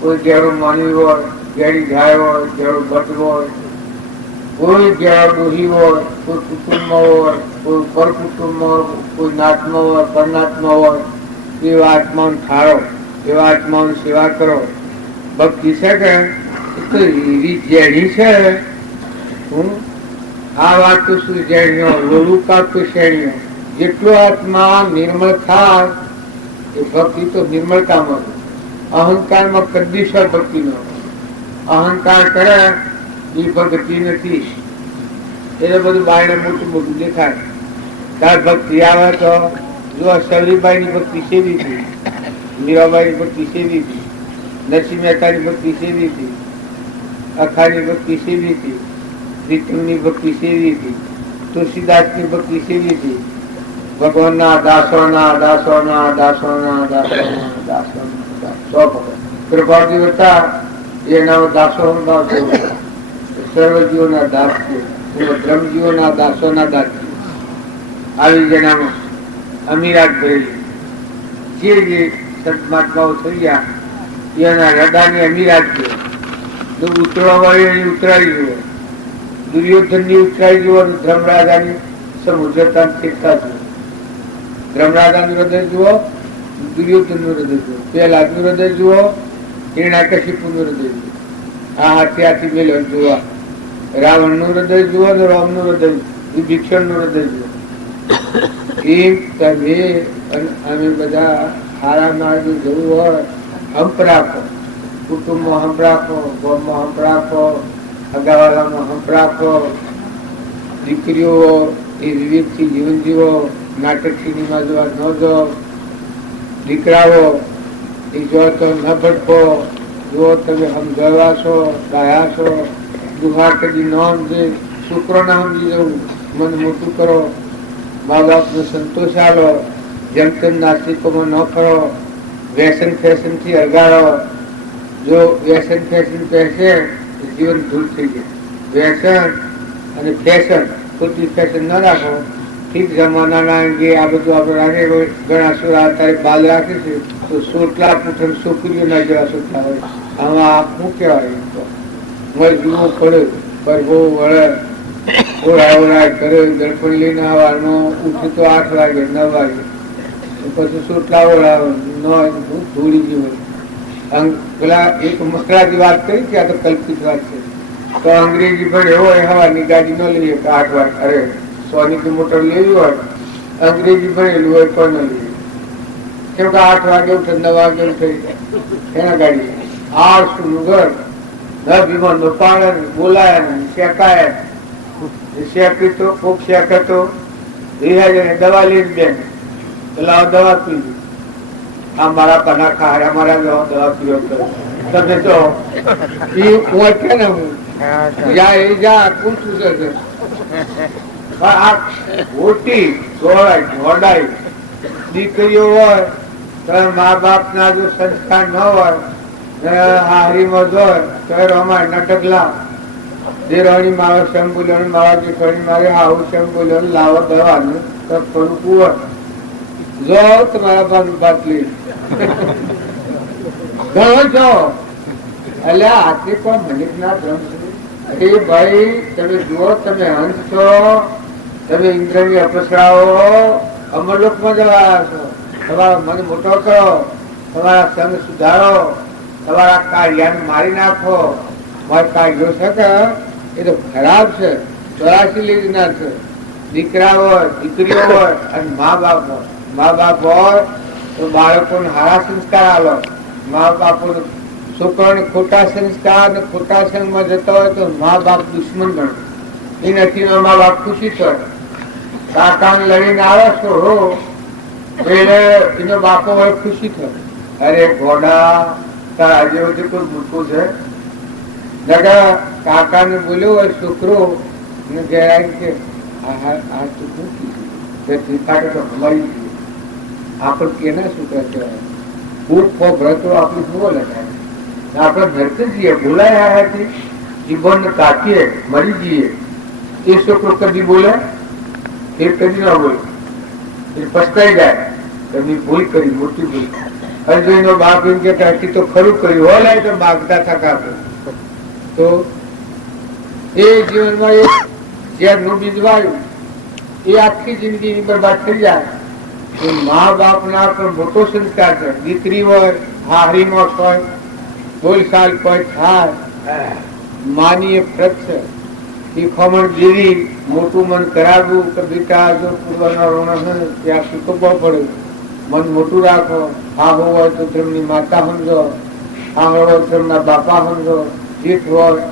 કોઈ ગેડું માનવી હોય, ગેડી ગાય હોય, ગેડું ભટ્ટ હોય, કોઈ ગેડા ડોહી હોય, કોઈ કુટુંબમાં હોય, કોઈ પર કુટુંબમાં હોય, કોઈ નાતમાં હોય, પરનાતમાં હોય, એવા આત્માઓને ઠાળો, એવા આત્માઓની સેવા કરો. ભક્તિ છે કે એવી જેણી છે. હું આ વાત તો શું જેણીઓ લોડું કાપતું શેણીઓ. જેટલો આત્મા નિર્મળ થાય એ ભક્તિ તો નિર્મળતામાં. અહંકારમાં કદી ભક્તિ ન અહંકાર કરે એ ભક્તિ નથી. એટલે બધું બાયને મોટું મોટું દેખાય. તાર ભક્તિ આવે તો જો સવલીબાઈ ની ભક્તિ સેવી હતી, મીરાબાઈ ની ભક્તિ સેવી હતી, નરસિંહ મહેતા ની ભક્તિ સેવી હતી, અખાની ભક્તિ સેવી હતી, પ્રીતમની ભક્તિ સેવી હતી, તુલસીદાસ ની ભક્તિ સેવી હતી. ભગવાનના દાસોના દાસોના દાસોના દાસોના દાસોના સો કૃપાજી હતા એના દાસો સર્વજીવોના દાસ છે. બ્રહ્મજીવોના દાસોના દાસ છે. આવી જેનામાં અમીરાત ભરેલી જે સદમહાત્માઓ થઈ ગયા એના હૃદયની અમીરાત છે. જો ઉતરવા વાળી ઉતરાઈ જુઓ, દુર્યોધન ની ઉતરાઈ જુઓ, ધર્મરાજાની સમુદ્રતા ફેરતા જુઓ. ધર્મરાજાનું હૃદય જુઓ, દુર્યોધન નું હૃદય જુઓ, પ્રહલાદનું હૃદય જુઓ, હિરણ્યકશિપુનું હૃદય જુઓ. આ હાથી હાથી મેળવ જોવા. રાવણ નું હૃદય જુઓ, રામ નું હૃદય, વિભીષણ નું હૃદય જુઓ. એમ તમે અમે બધા સારા માર્ગે જવું હોય, હંપ રાખો, કુટુંબમાં હંપ રાખો, ગામમાં હંપ રાખો, અગાવાલામાં હંપ રાખો. દીકરીઓ એ વિવેકથી જીવન જીવો, નાટક સિનેમા જોવા ન જો. દીકરાઓ એ જો તો ન ભટકો. જો તમે સમજાવ્યા છો, ગાયા છો, દુહા કદી ન સમજે, છોકરોને સમજી જવું, મન મોટું કરો, મા બાપનો સંતોષ આલો, જેમ તેમ નાસ્તિકોમાં ન કરો, વ્યસન ફેશન થી અગાડો. જો વ્યસન ફેશન પહેરશે જીવન દૂર થઈ જાય. વ્યસન અને ફેશન, ખોટી ફેશન ન રાખો. ઠીક જમાનાના અંગે આ બધું આપણે રાખે. ઘણા સુરા અત્યારે બાલ રાખે છે તો સોટલા પૂઠન છોકરીઓના જેવા સોટલા હોય. આમાં શું કહેવાય? મજબૂર પડે, પરભો વળે, ઓળા કરે, દર્પણ લઈને આવવાનો, ઉઠે તો 8 વાગે 9 વાગે, પછી સોટલા ઓળા ધોળી જેવું. પેલા એક મકરાથી વાત કરી કે આ તો કલ્પિત વાત છે. તો અંગ્રેજી ભણે હોય હવાની ગાડી ન લઈએ 8 વાગે, અરે 100 ની મોટર લેવી હોય, અંગ્રેજી ભણેલું હોય પણ ન લઈએ. કેમ કે 8 વાગે ઉઠે 9 વાગે ઉઠે એના ગાડી. આ શું ઘર વિમાન નો પાડે, બોલાય ને શેકાય. શેકી તો કોક શેકે તો દવા લઈને બેન પેલા દવા પીવી. આ મારા પના ખાયા, મારા દવા પીવો કરો. તમે તો કે ને હું જા એ જા પૂછું છે. મોટી જોડાય દીકરીઓ હોય તો મા બાપ ના જો સંસ્કાર ન હોય, હારીમાં જોય તો અમારે નાટક લાવ. દેરાણી મારે શેમ બોલ્યો, મારા દીકરી મારે આવું શેમ બોલ્યો, લાવો દવાનું તો થોડું કુવર જો તમારા બાનું બાટલી ઘણો છો. એટલે આથી પણ મલિક ના ધર્મ છે. એ ભાઈ તમે જુઓ, તમે હંસ છો, તમે ઇન્દ્રની અપસરાઓ અમરલોકમાં જવાયા છો. તમારો મન મોટો કરો, તમારા સંગ સુધારો, તમારા કાર્યાને મારી નાખો. મારા કાર્યો છે કે એ તો ખરાબ છે, 84 લીધના છે. દીકરા હોય, દીકરીઓ હોય અને મા બાપ હોય. મા બાપ હોય તો બાળકોને સારા સંસ્કાર આલો. મા બાપ છોકરાને ખોટા સંસ્કાર ને ખોટા સંગમાં જતા હોય તો મા બાપ દુશ્મન ગણે. એ નથી મા બાપ ખુશી થાય. કાકાને લડીને આવે છો એટલે એનો બાપો હોય ખુશી થાય. અરે ઘોડા તારા આજે બધું કોઈ મૂર્ખું છે. કાકા ને બોલ્યો હોય છોકરો ને ઘેરાય કે આ તો મૂકી અમારી આપણે કેના છોકરા કહેવાય. ભૂખ ખો ભરતો આપણી શું બોલે આપણે ધરતી જઈએ બોલાય આયાથી જીવન કાઢીએ મરી જઈએ એ છોકરો કદી બોલે એ કદી ના બોલે એ પસ્તાઈ જાય એમની ભૂલ કરી મોટી ભૂલ અર્જુનનો બાપ એમ કે તો ખરું કર્યું હોલાય તો માગતા થકા તો એ જીવનમાં એક ઝેરનું બીજ વાયું એ આખી જિંદગીની બરબાદ થઈ જાય. મા બાપ ના પણ મોટો સંસ્કાર છે. દીકરી હોય હારીમાં હોય બોલચાલ કોઈ થાય માની એક ફરજ છે. એ ખમણ દેવી મોટું મન કરાવવું કે બેટા જો પૂર્વના રોણા હોય ત્યાં શીખવવા પડે. મન મોટું રાખો. આવો હોય તો તેમની માતા સમજો, આવો હોય તેમના બાપા સમજો. જેઠ હોય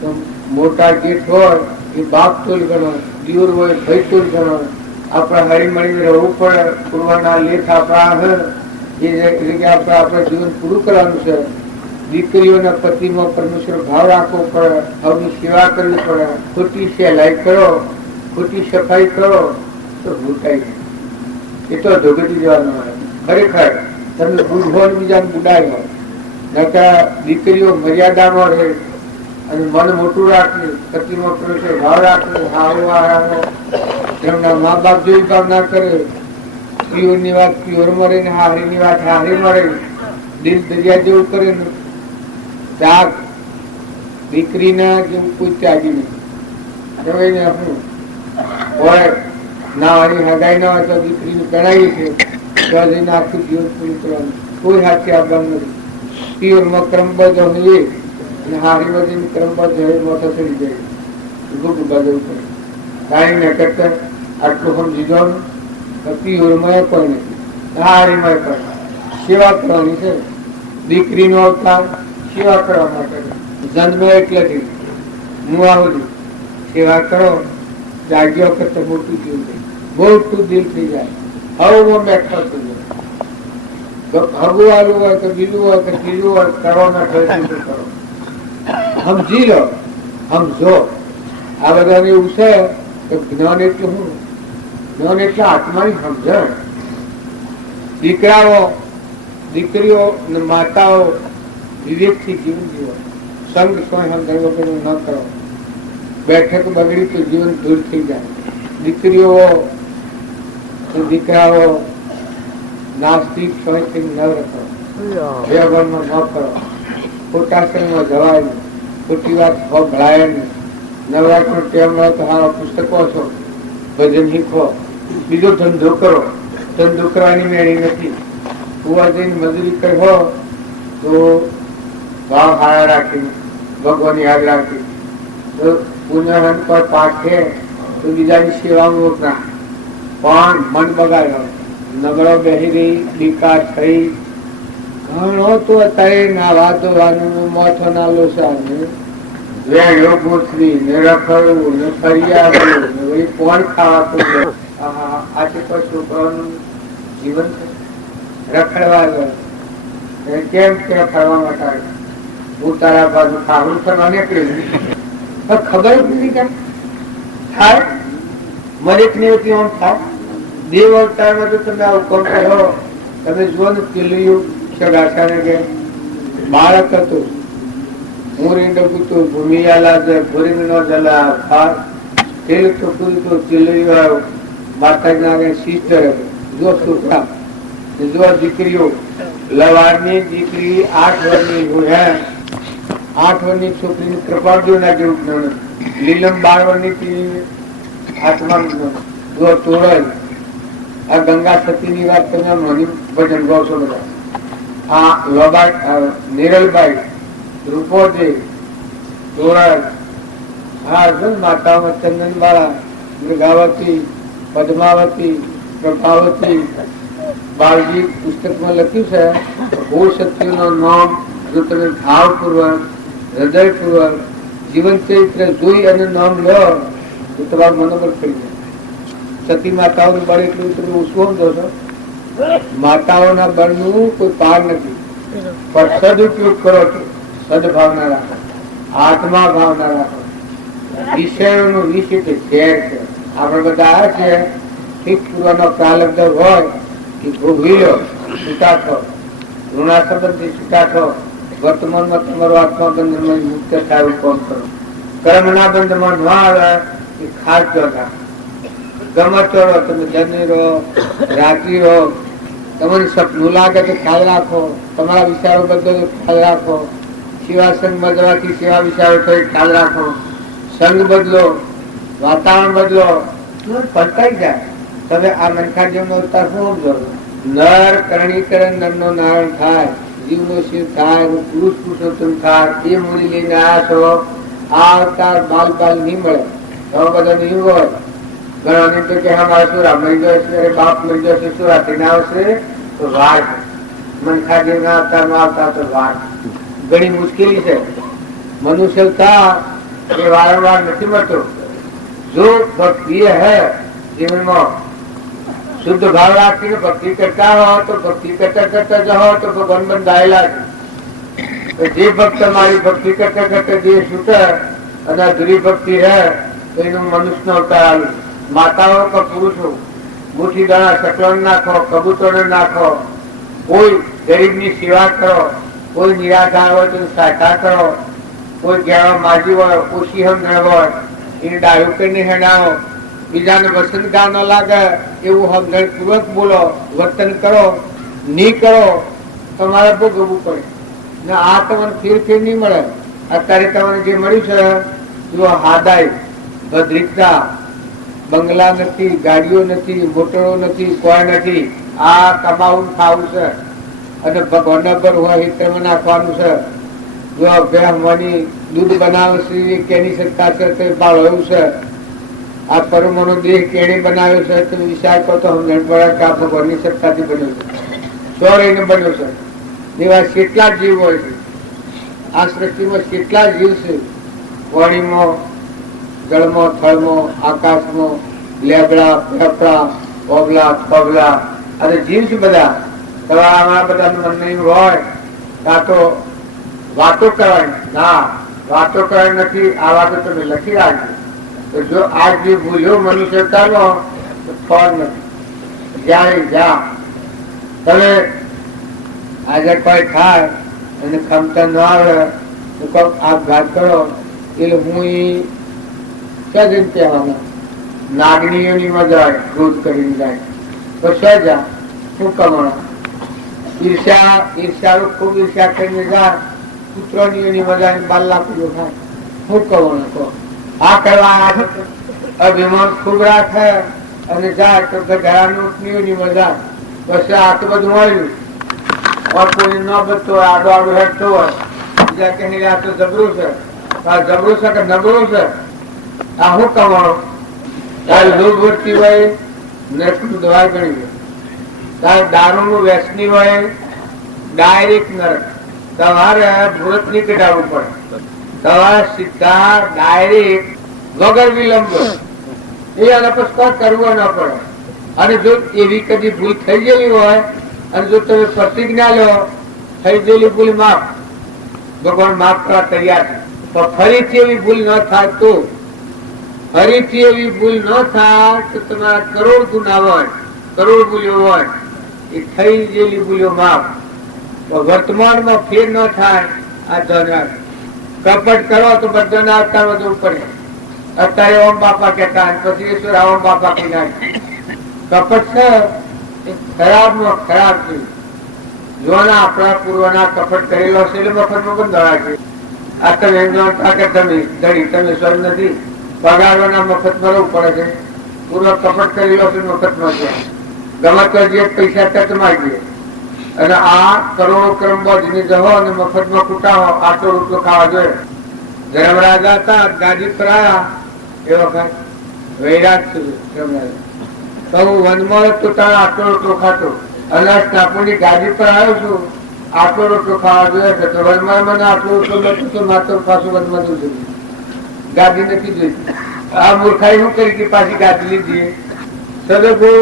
તો મોટા જેઠ હોય એ બાપ તોલ ગણો, દીવર હોય ભાઈ તોલ ગણો. આપણે હળીમળીને રહેવું પડે. પૂર્વના લેખ આપણા એ આપણે આપણે જીવન પૂરું કરવાનું છે. દીકરીઓના પતિમાં પરમેશ્વર ભાવ રાખવો પડે, સૌની સેવા કરવી પડે. ખોટી સહેલાઈ કરો, ખોટી સફાઈ કરો તો ભૂટાઈ જાય. એ તો ધોગટી જવાનું હોય. ખરેખર તમે બુઢો બીજાને બુડાય હોય નકા દીકરીઓ મર્યાદામાં રહે અને મન મોટું રાખે, પતિમાં પરમેશ્વર ભાવ રાખે. હારો તેમના મા બાપ જેવી કામ ના કરે. પ્રિયોની વાત પ્રિયોરમાં રહે ને હારીની વાત હારીમાં રહે. દિલ દરિયા જેવું કરે ને ત્યાગ દીકરીના જેવું કોઈ ત્યાગી નહીં. હોય નાવાની હગાઈ ના હોય તો દીકરીને કણાવી છે ત્યાં જઈને આખું જીવન પૂરું કરવાનું. કોઈ હાથે આપવાનું નથી. પિયોરમાં ક્રમબદ્ધ હોય અને હારી વધીને ક્રમબદ્ધ હોય મોટા થઈ જાય. ગુપ્ત બાજવું પડે. કાંઈ ન કરતા આટલું સમજી જવાનું. પિયોરમાં કોઈ નથી, હારીમાં પણ સેવા કરવાની છે. દીકરીનો અવતાર સેવા કરવા માટે જન્મ એટલેથી હું આવું સેવા કરો. જાગ્યો કરતા મોટું જીવ થઈ મોટું દિલ થઈ જાય. હવમાં બેઠો થઈ જાય. હગું આલું હોય કે બીજું હોય કે ત્રીજું હોય કરવાના પ્રયત્ન કરો. સમજી લો, સમજો. આ બધાને એવું છે કે જ્ઞાન એટલે શું? જ્ઞાન એટલે આત્માની સમજણ. દીકરાઓ દીકરીઓ અને માતાઓ વિવેકથી જીવન જીવો. સંગ સ્વયં વગર ન કરો. બેઠક બગડી તો જીવન દૂર થઈ જાય. દીકરીઓ દીકરાઓ નાસ્તિક સ્વયં ન રાખો. વ્યવહારમાં ન કરો. ખોટા સંગમાં જવાય નહીં. ખોટી વાત ભળાય નહીં. નવરાત્રિનો ટેમ હોય તો સારા પુસ્તકો છો, ભજન શીખો. બીજો ધંધો કરો. ધંધો કરવાની મેળી નથી. કુવા જઈને મજૂરી કરો તો ભાવ હારા રાખી ભગવાન યાદ રાખી તો પુનઃ પર પાઠે તો બીજાની સેવામાં વપરા. પણ મન બગાડ્યો, નગરો બેસી ગઈ, બીકા થઈ. ઘણો તો અત્યારે નાવા ધોવાનું મોથો ના લોસાને વેણ્યો ગોઠવી ને રખડવું ને ફરિયાદવું ને વળી કોણ ખાવાતું. આજે કોઈ છોકરાનું જીવન છે રખડવા ગયો કેમ કે ફરવા માટે હું તારા બાજુ ખાવું ફરવા નીકળી પણ ખબર જ નથી કેમ થાય. મરેક ને આમ થાય. દેવ અવતારમાં તો તમે આવું કોણ કહો. તમે જુઓ ને કિલ્લીયું સગાસાને કે બાળક હતું. હું રીંડકું તો ભૂમિયાલા છે ભૂરી નો જલા ફાર તેલ તો પૂરું તો કિલ્લીયું આવ્યો. માતાજીના આગળ સિસ્ટર જો છોકરા જો દીકરીઓ લવારની દીકરી 8 વર્ષની હોય. 8 વર્ષની છોકરીની કૃપાળજો ના જેવું લીલમ 12 વર્ષની આત્મા જો તોડાય. આ ગંગા સતીની વાત તમે મની ભજન ગાવ છો બધા. આ લોબાઈ નિરલબાઈ રૂપોજી તોડાય. હા જો માતાઓ ચંદન વાળા મૃગાવતી પદ્માવતી પ્રભાવતી બાળજી પુસ્તકમાં લખ્યું છે. ભૂળ શક્તિનું નામ જો તમે ભાવપૂર્વક હૃદયપૂર્વક જીવન ચરિત્ર જોઈ અને નામ લો તો તમારું મનોબળ થઈ જાય. સતી માતાઓનું બળ એટલું તમે ઉછવો છો. માતાઓના બળનું કોઈ પાર નથી. પણ સદઉપયોગ કરો છો. સદભાવના રાખો, આત્મા ભાવના રાખો. વિષયોનું વિષ એટલે ઝેર છે. આપણે બધા આ છે ઠીક પૂર્વનો પ્રાલબ્ધ હોય કે ભોગવી લો છૂટા થો. ઋણા સંબંધથી છૂટા થો, વર્તમાનમાં તમારો આત્મા બંધનમાં મુક્ત થાય એવું કામ કરો. કર્મના બંધમાં ન આવે એ ખાસ જોતા ગમતો રહો, તમે જની રહો, રાજી રહો, તમને સપનું લાગે તો ખ્યાલ રાખો, તમારા વિચારો બદલો તો ખ્યાલ રાખો, સેવા સંઘમાં જવાથી સેવા વિચારો થઈ ખ્યાલ રાખો, સંઘ બદલો, વાતાવરણ બદલો, પલટાઈ જાય. તમે આ મનખા જીવનો અવતાર શું સમજો? નર કરણીકરણ નરનો નારાયણ થાય, જીવનો શિવ થાય, પુરુષ પુરુષોત્તમ થાય, એ મૂડી લઈને આવ્યા છો. આ અવતાર બાલ બાલ નહીં મળે, તો બધા નહીં હોય. ઘણા તો કે અમારે સુરા મરી જશે, અરે બાપ મરી જશે, સુરા થઈને આવશે તો વાઘ. મનખા જીવના અવતારમાં આવતા તો વાઘ. ઘણી મુશ્કેલી છે. મનુષ્યતા એ વારંવાર નથી મળતો. જો ભક્તિ હે જીવનમાં શુદ્ધ ભાવ રાખીને ભક્તિ કરતા હો તો ભક્તિ કરતા કરતા જાઓ તો ભગવાન બંધાયેલા છે. જે ભક્ત મારી ભક્તિ કરતા કરતા જે છૂટે અને અધૂરી ભક્તિ હે એનું મનુષ્ય અવતાર આવ્યું. માતાઓ કે પુરુષો મુઠ્ઠી દાણા શકલો નાખો, કબૂતરો નાખો, કોઈ ગરીબની સેવા કરો, કોઈ નિરાધાર હોય તો સહાયતા કરો, કોઈ ગેવા માજી હોય, ઓછી સમજણ હોય એને ડાયું કરીને હેડાવો, બીજાને વસંત ગા ન લાગે એવું સમજણ પૂર્વક બોલો, વર્તન કરો. નહીં કરો તમારે ભોગવવું પડે ને. આ તમને ફેર ફેર નહીં મળે. અત્યારે તમને જે મળ્યું છે જો હાદાઈ, ભદ્રિકતા, બંગલા નથી, ગાડીઓ નથી, મોટરો નથી, કોઈ નથી. આ કમાવું ખાવું છે અને ભગવાન પર હોય હિતમાં નાખવાનું છે. જો ભેહવાની દૂધ બનાવશે કેની સત્તા છે તે બાળો એવું છે. આ પરમોનો દેહ કેણી બનાવ્યો છે તો વિચાર કરો તો સમજણ પડે કે આ ભગવાનની સત્તાથી બન્યો છે, ચોરીને બન્યો છે. એવા કેટલા જીવ હોય છે આ સૃષ્ટિમાં, કેટલા જીવ છે. વાણીમાં, જળમાં, થળમાં, આકાશમાં, લેબડા, ફેફડા, ઓબલા, પગલા અને જીવ છે બધા. તમારા બધા મન નહીં હોય કાં તો વાતો કરવાની. ના, વાતો કરવાની નથી. આ વાતો તમે લખી રાખજો. તો જો આ જે ભૂલ્યો મનુષ્યતાનો તો ફળ નથી. જાય જા તમે આજે કોઈ થાય અને ક્ષમતા ન આવે તો કોઈક આપઘાત કરો એટલે હું સજન કહેવામાં નાગણીઓની મજા આવે, ક્રોધ કરીને જાય તો સજા શું કમાણા. ઈર્ષ્યા ખૂબ ઈર્ષ્યા કરીને જાય, પુત્રોની મજા 12 લાખ રૂપિયો થાય. શું કમાણા કહો? આ કરવા અભિમાન ખૂબ રાખે અને જાય તો ઘરાની મજા. પછી આ તો બધું મળ્યું કોઈ ન બચતો હોય, આડો આડો હેઠતો હોય, બીજા કે આ તો જબરું છે, જબરું છે કે નબળું છે. આ શું કમાણો? તારે લોભ વર્તી હોય નરકનું દવા ગણી હોય, તારે દારૂ નું વ્યસની હોય ડાયરેક્ટ નરક. તમારે વ્રત ની કઢાવવું પડે. તમારે સીધા ડાયરેક્ટ વગર વિલંબ એ આના પછી કરવો ન પડે. અને જો એવી કદી ભૂલ થઈ ગયેલી હોય અને જો તમે પ્રતિજ્ઞા લો થઈ ગયેલી ભૂલ માફ, ભગવાન માફ કરવા તૈયાર છે. તો ફરીથી એવી ભૂલ ન થાય તો, ફરીથી એવી ભૂલ ન થાય તો તમારા કરોડ ગુના હોય, કરોડ ભૂલ્યો હોય એ થઈ ગયેલી ભૂલ્યો માફ. તો વર્તમાનમાં ફેર ન થાય. આ ધન કપટ કરો તો બધાને અવતાર વધવું પડે. અત્યારે ઓમ બાપા કહેતા પછી ઈશ્વર ઓમ બાપા કહી નાખે. કપટ છે એ ખરાબ નો ખરાબ છે. જોવાના આપણા પૂર્વના કપટ કરેલો છે એટલે મફતમાં બંધાવા છે. આ તમે જાણતા કે તમે ધડી તમે સ્વર નથી પગારવાના મફતમાં રહેવું પડે છે. પૂર્વ કપટ કરેલો છે મફતમાં છે. ગમે તો જે પૈસા તક માગીએ અને આ કરોડો ક્રમ બાજુની જહો અને મફતમાં કૂટાવો, આટલો રૂપિયો ખાવા જોઈએ. ધર્મરાજા હતા ગાદી પર આવ્યા એ વખત વૈરાગ વનમાં તો તારે આટલો રોટલો ખાતો અને ટાપુની ગાદી પર આવ્યો છું, આટલો રોટલો ખાવા જોઈએ છે. તો વનમાં મને આટલો રોટલો નથી તો માત્ર પાછું વનમાં જવું જોઈએ, ગાદી નથી જોઈતી. આ મૂર્ખાઈ શું કરી કે પાછી ગાદી લીધી. સદગુરુ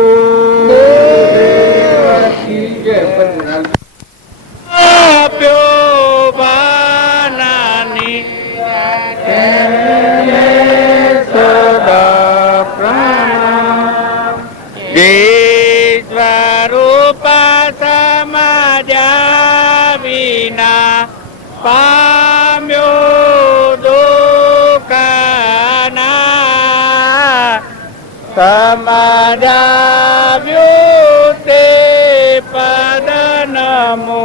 સ્વરૂપ સમાજા પામ્યો દુકાના સમજાવ્યું તે પદ નમો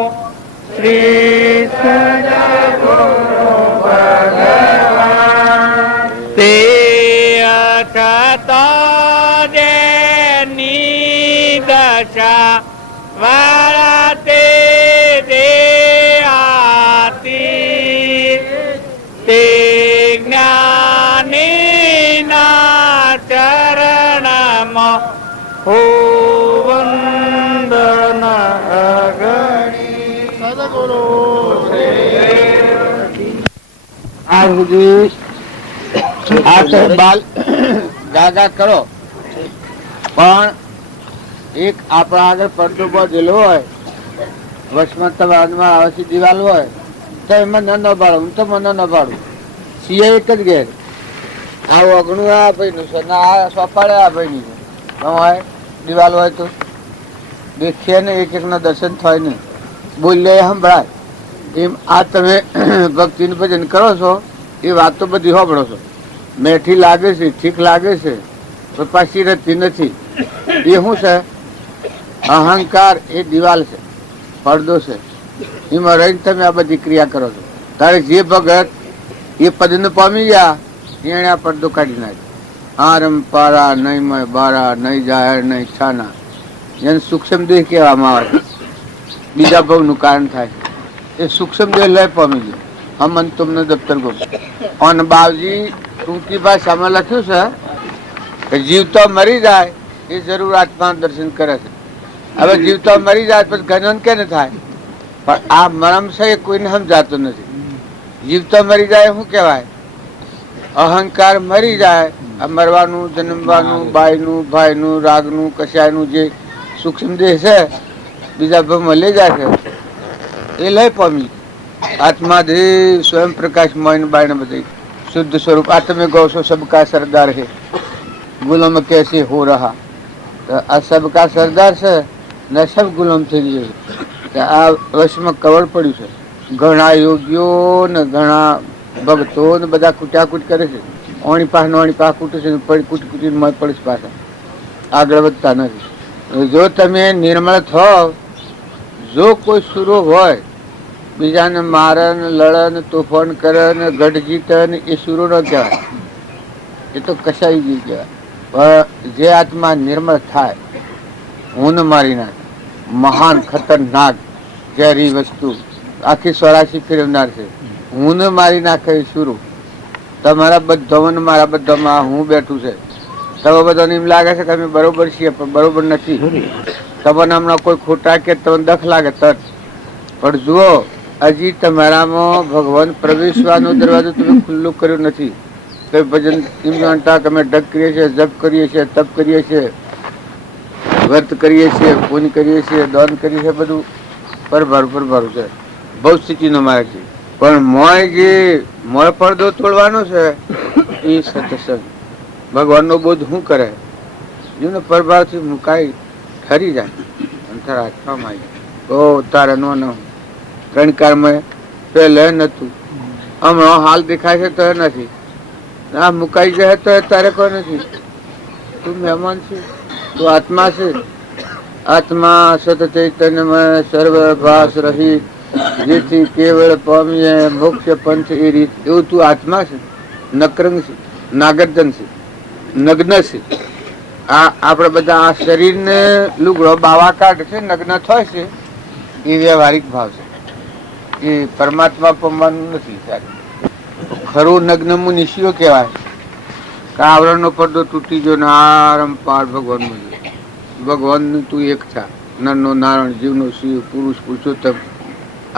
શ્રી સદગુરુ ભગવાન તે અછતો જેની દશા વાળા તે દેહાતી તે જ્ઞાનીના ચરણમાં હો વંદન અગણી સદગુરુ આ સુધી આ તો બાલ ગાગા કરો, પણ એક આપણા આગળ પડદો બાંધેલો હોય, વચમાં તમારા આવાસી દિવાલ હોય તો એમાં ન બાળું, હું તો મને ન બાળું. સિંહ એક જ ઘેર આ ઓગણું આ ભાઈનું છે ને આ સોપાડે આ ભાઈની છે હોય, દિવાલ હોય તો દેખીએ ને એક એકના દર્શન થાય નહીં, બોલીએ સંભળાય. એમ આ તમે ભક્તિનું ભજન કરો છો એ વાત તો બધી સાંભળો છો, મેઠી લાગે છે, ઠીક લાગે છે, પણ પાછી રહેતી નથી. એ શું છે? અહંકાર એ દિવાલ છે, પડદો છે, એમાં રહીને તમે આ બધી ક્રિયા કરો છો. તારે જે ભગત એ પદને પામી ગયા એને આ પડદો કાઢી નાખ્યો. આરમ પારા નહીં મય બારા નહીં જાહેર નહીં છાના, એને સૂક્ષ્મ દેહ કહેવામાં આવે છે. બીજા ભવનું કારણ થાય એ સૂક્ષ્મ દેહ લય પામી ગયો. હમન તમને દફતર ગો અને બાવજી ટૂંકી ભાષામાં લખ્યું છે કે જીવતો મરી જાય એ જરૂર આત્મા દર્શન કરે છે. હવે જીવતો મરી જાય પછી ગણન કે ન થાય, પણ આ મરમ છે એ કોઈને સમજાતો નથી. જીવતો મરી જાય શું કહેવાય? અહંકાર મરી જાય, આ મરવાનું, જન્મવાનું, બાયનું, ભાઈનું, રાગનું, કશાયનું જે સૂક્ષ્મ દેહ છે બીજા ભાવમાં લઈ જાય છે એ લઈ પામી. આત્મા દેહ સ્વયં પ્રકાશ મોઈન બાયને બધી શુદ્ધ સ્વરૂપ. આ તમે કહો છો સબકા સરદાર હે, ગુલામ કેસે હો રહા. તો આ સબકા સરદાર છે ને સબ ગુલામ થઈ ગયો છે. આ વર્ષમાં કવળ પડ્યું છે. ઘણા યોગીઓ ને ઘણા ભક્તો ને બધા કૂટ્યાકૂટ કરે છે. ઓણી પાસ કૂટે છે, કૂટી કૂટીને મય પડે છે, પાછા આગળ વધતા નથી. જો તમે નિર્મળ થાવ, જો કોઈ સુરો હોય બીજાને મારે ને લડે ને તોફાન કરે ને ગઢ જીતે ને એ સુરો ન કહેવાય, એ તો કશાઈ કહેવાય. પણ જે આત્મા નિર્મળ થાય, હું મારી નાખે, મહાન ખતરનાક ઝેરી વસ્તુ આખી સ્વરાશી ફેરવનાર છે. હું મારી નાખે એ સુરો તમારા બધામાં મારા બધામાં હું બેઠું છે. તમે બધાને એમ લાગે છે કે અમે બરોબર છીએ, પણ બરોબર નથી. તમને હમણાં કોઈ ખોટા કે તમને દખ લાગે તરત, પણ જુઓ હજી તમારામાં ભગવાન પ્રવેશવાનો દરવાજો તમે ખુલ્લો કર્યો નથી. તો ભજન એમ જાણતા કે અમે ઢગ કરીએ છીએ, જપ કરીએ છીએ, તપ કરીએ છીએ, વ્રત કરીએ છીએ, પુણ્ય કરીએ છીએ, દાન કરીએ છીએ, બધું પરભારું છે, બહુ સ્થિતિનો માર્ગ છે. પણ મોય જે મોય પડદો તોડવાનો છે એ સત્સંગ. ભગવાનનો બોધ શું કરે? જેને પરભાવથી મુકાઈ ઠરી જાય અને તારા હાથમાં આવી જાય. ઓ તારે નો ન કણકારમાં પહેલે નતું, હમણાં હાલ દેખાય છે તો એ નથી, આ મુકાઈ જાય તો તારે કોઈ નથી. તું મહેમાન છે, તું આત્મા છે. આત્મા સત ચૈતન્યમાં સર્વ ભાસ રહી, જેથી કેવળ પામીએ મોક્ષ પંથ એ રીત. એવું તું આત્મા છે, નકરંગ છે, નાગર્જન છે, નગ્ન છે. આ આપણે બધા આ શરીરને લુગડો બાવા કાઢ છે, નગ્ન થાય છે, એ વ્યવહારિક ભાવ છે. એ પરમાત્મા પામવાનું નથી. ખરું નગ્ન મુનિષીઓ કહેવાય કે આવરણનો પડદો તૂટી ગયો ને આરંપાર ભગવાન ભગવાન તું એક થા. નરનો નારાયણ, જીવનો શિવ, પુરુષ પુરુષોત્તમ.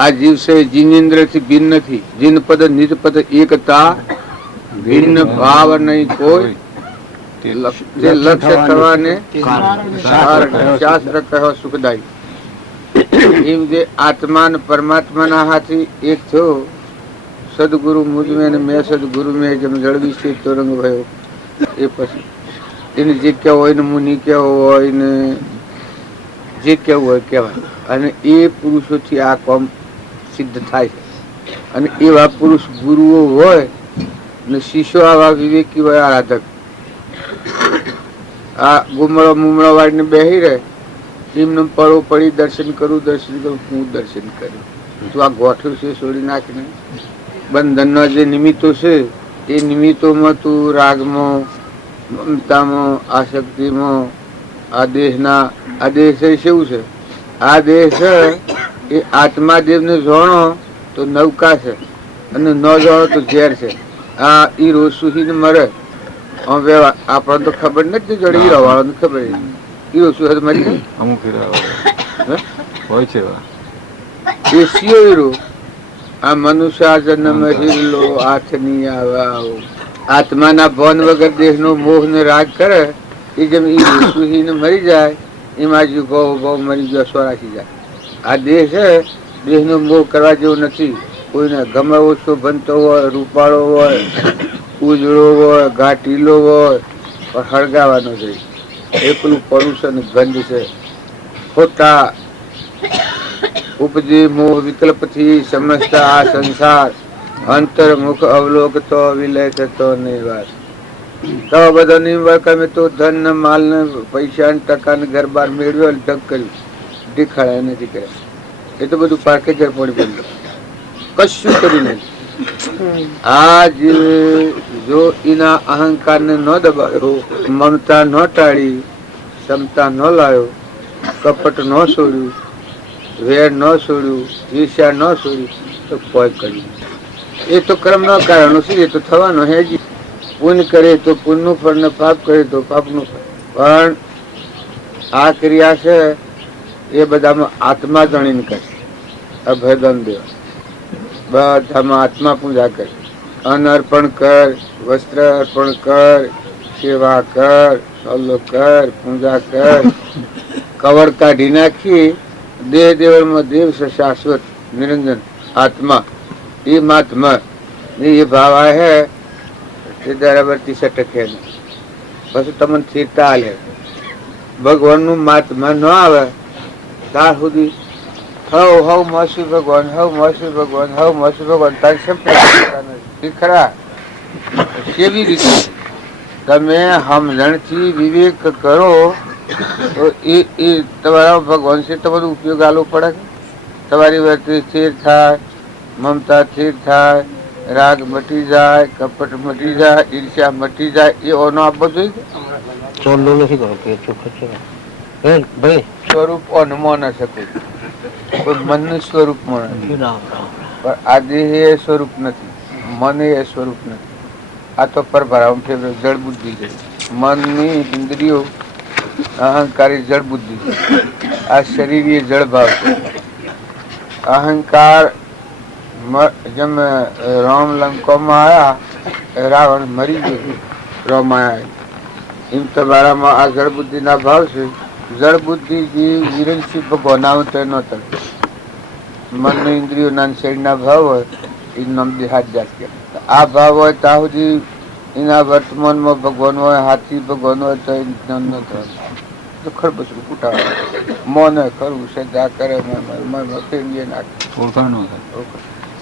આ જીવ છે જીનેન્દ્ર થી ભિન્ન નથી. જીન પદ નિજ પદ એકતા, ભિન્ન ભાવ નહીં કોઈ. લક્ષ્ય થવાને શાસ્ત્ર કહો સુખદાયી. એમ જે આત્મા ને પરમાત્મા ના હાથી એક થયો. સદગુરુ મુજમે ને મેં સદગુરુ મેં જેમ જળવી છે તોરંગ ભયો. એ પછી એને જે કહેવું હોય ને મુનિ કહેવું હોય ને જે કહેવું હોય કહેવાય. અને એ પુરુષોથી આ કામ સિદ્ધ થાય છે. અને એવા પુરુષ ગુરુઓ હોય અને શિષ્યો આવા વિવેકી હોય આરાધક. આ ગુમળો મુમળો વાળીને બેહી રહે એમને પડો પડી દર્શન કરું હું દર્શન કર્યું. તું આ ગોઠવ્યું છે છોડી નાખીને બંધનના જે નિમિત્તો છે એ નિમિત્તોમાં તું રાગમાં મમતામાં આસક્તિમાં આ દેહના આ દેહ છે શું છે? આ દેહ છે એ આત્માદેવને જાણો તો નૌકા છે અને ન જાણો તો ઝેર છે. આ ઈ રોજ સુધીને મરે આપણને તો ખબર નથી જોડે હીરો વાળો ખબર હીરો શું મરી અમુક હોય છે એ સિયો હીરો. આ મનુષ્ય જન્મ હીરો હાથની આવો આત્માના ભવન વગર દેહનો મોહ ને રાગ કરે એ જેમ ઈ સુધીને મરી જાય એમાં જ ગૌ મરી ગયો સ્વરાશી જાય. આ દેહ છે દેહનો મોહ કરવા જેવો નથી. કોઈને ગમે ઓછો બનતો હોય, રૂપાળો હોય, ઉજળો હોય, ઘાટીલો હોય, પણ હળગાવાનો જોઈએ. એ પેલું પરુષણ ગંધ છે. ખોટા ઉપજે મોહ વિકલ્પથી સમજતા આ સંસાર અંતર્મુખ અવલોકતો વિલય થતો નિર્વાસ. તો બધા નિર્વાહ તમે તો ધન ને માલ ને પૈસા ને ટકા ને ઘર બાર મેળવ્યો ઢગ કર્યું દેખાડ્યા નથી કર્યા. એ તો બધું પાકે ઘર પડી પડ્યું કશું કર્યું નથી. આ જો એના અહંકાર ને ન દબાયો, મમતા ન ટાળી, ક્ષમતા ન લાવ્યો, કપટ ન છોડ્યું, વેર ન છોડ્યું, ઈર્ષ્યા ન છોડ્યું તો કોઈ કર્યું. એ તો કર્મ ના કારણો છે. એ તો થવાનો હે જ. પુણ્ય કરે તો પુણ્યનું ફળ ને પાપ કરે તો પાપનું ફળ. પણ આ ક્રિયા છે એ બધામાં આત્મા જાણીને કરે. અભેદન દેવા બધામાં આત્મા પૂજા કર. અન્ન અર્પણ કર, વસ્ત્ર અર્પણ કર, સેવા કર, સલ્લો કર, પૂજા કર. કવર કાઢી નાખી દેહ દેવળમાં દેવ છે શાશ્વત નિરંજન આત્મા. એ મહાત્મા એ ભાવ હે એ બરાબરથી સટકે નહીં. પછી તમને સ્થિરતા હાલે. ભગવાનનું મહાત્મા ન આવે ત્યાં સુધી હવ માસી ભગવાન તારી શબ્દ ખરા. કેવી રીતે તમે સમજણથી વિવેક કરો તો એ તમારા ભગવાન છે તમારો ઉપયોગ આલવો પડે. તમારી વચ્ચે સ્થિર થાય, મમતા સ્થિર થાય, રાગ મટી જાય, કપટ મટી જાય, ઈર્ષ્યા મટી જાય. એ ઓનો આપવો જોઈએ. સ્વરૂપ ઓનમાં ન શકે. કોઈ મનનું સ્વરૂપ માં નથી. પણ આ દેહ એ સ્વરૂપ નથી, મન એ સ્વરૂપ નથી. આ તો પરભરાવ જળ બુદ્ધિ છે. મનની ઇન્દ્રિયો અહંકારી જળ બુદ્ધિ છે. આ શરીર એ જળ ભાવ છે. અહંકાર જેમ રામ લંકામાં આવ્યા રાવણ મરી ગયો રામાયા એમ તમારામાં આ જળ બુદ્ધિ ના ભાવ છે. જળ બુદ્ધિ જે વિરંશી ભગવાન આવતો ન તર મન ઇન્દ્રિયો ના શરીર ના ભાવ હોય એ નામ દેહાત જાત કે આ ભાવ હોય ત્યાં સુધી એના વર્તમાનમાં ભગવાન હોય, હાથી ભગવાન હોય તો જ્ઞાન ન થાય. ખરબસરું કુટાવે મોને કરવું સજા કરે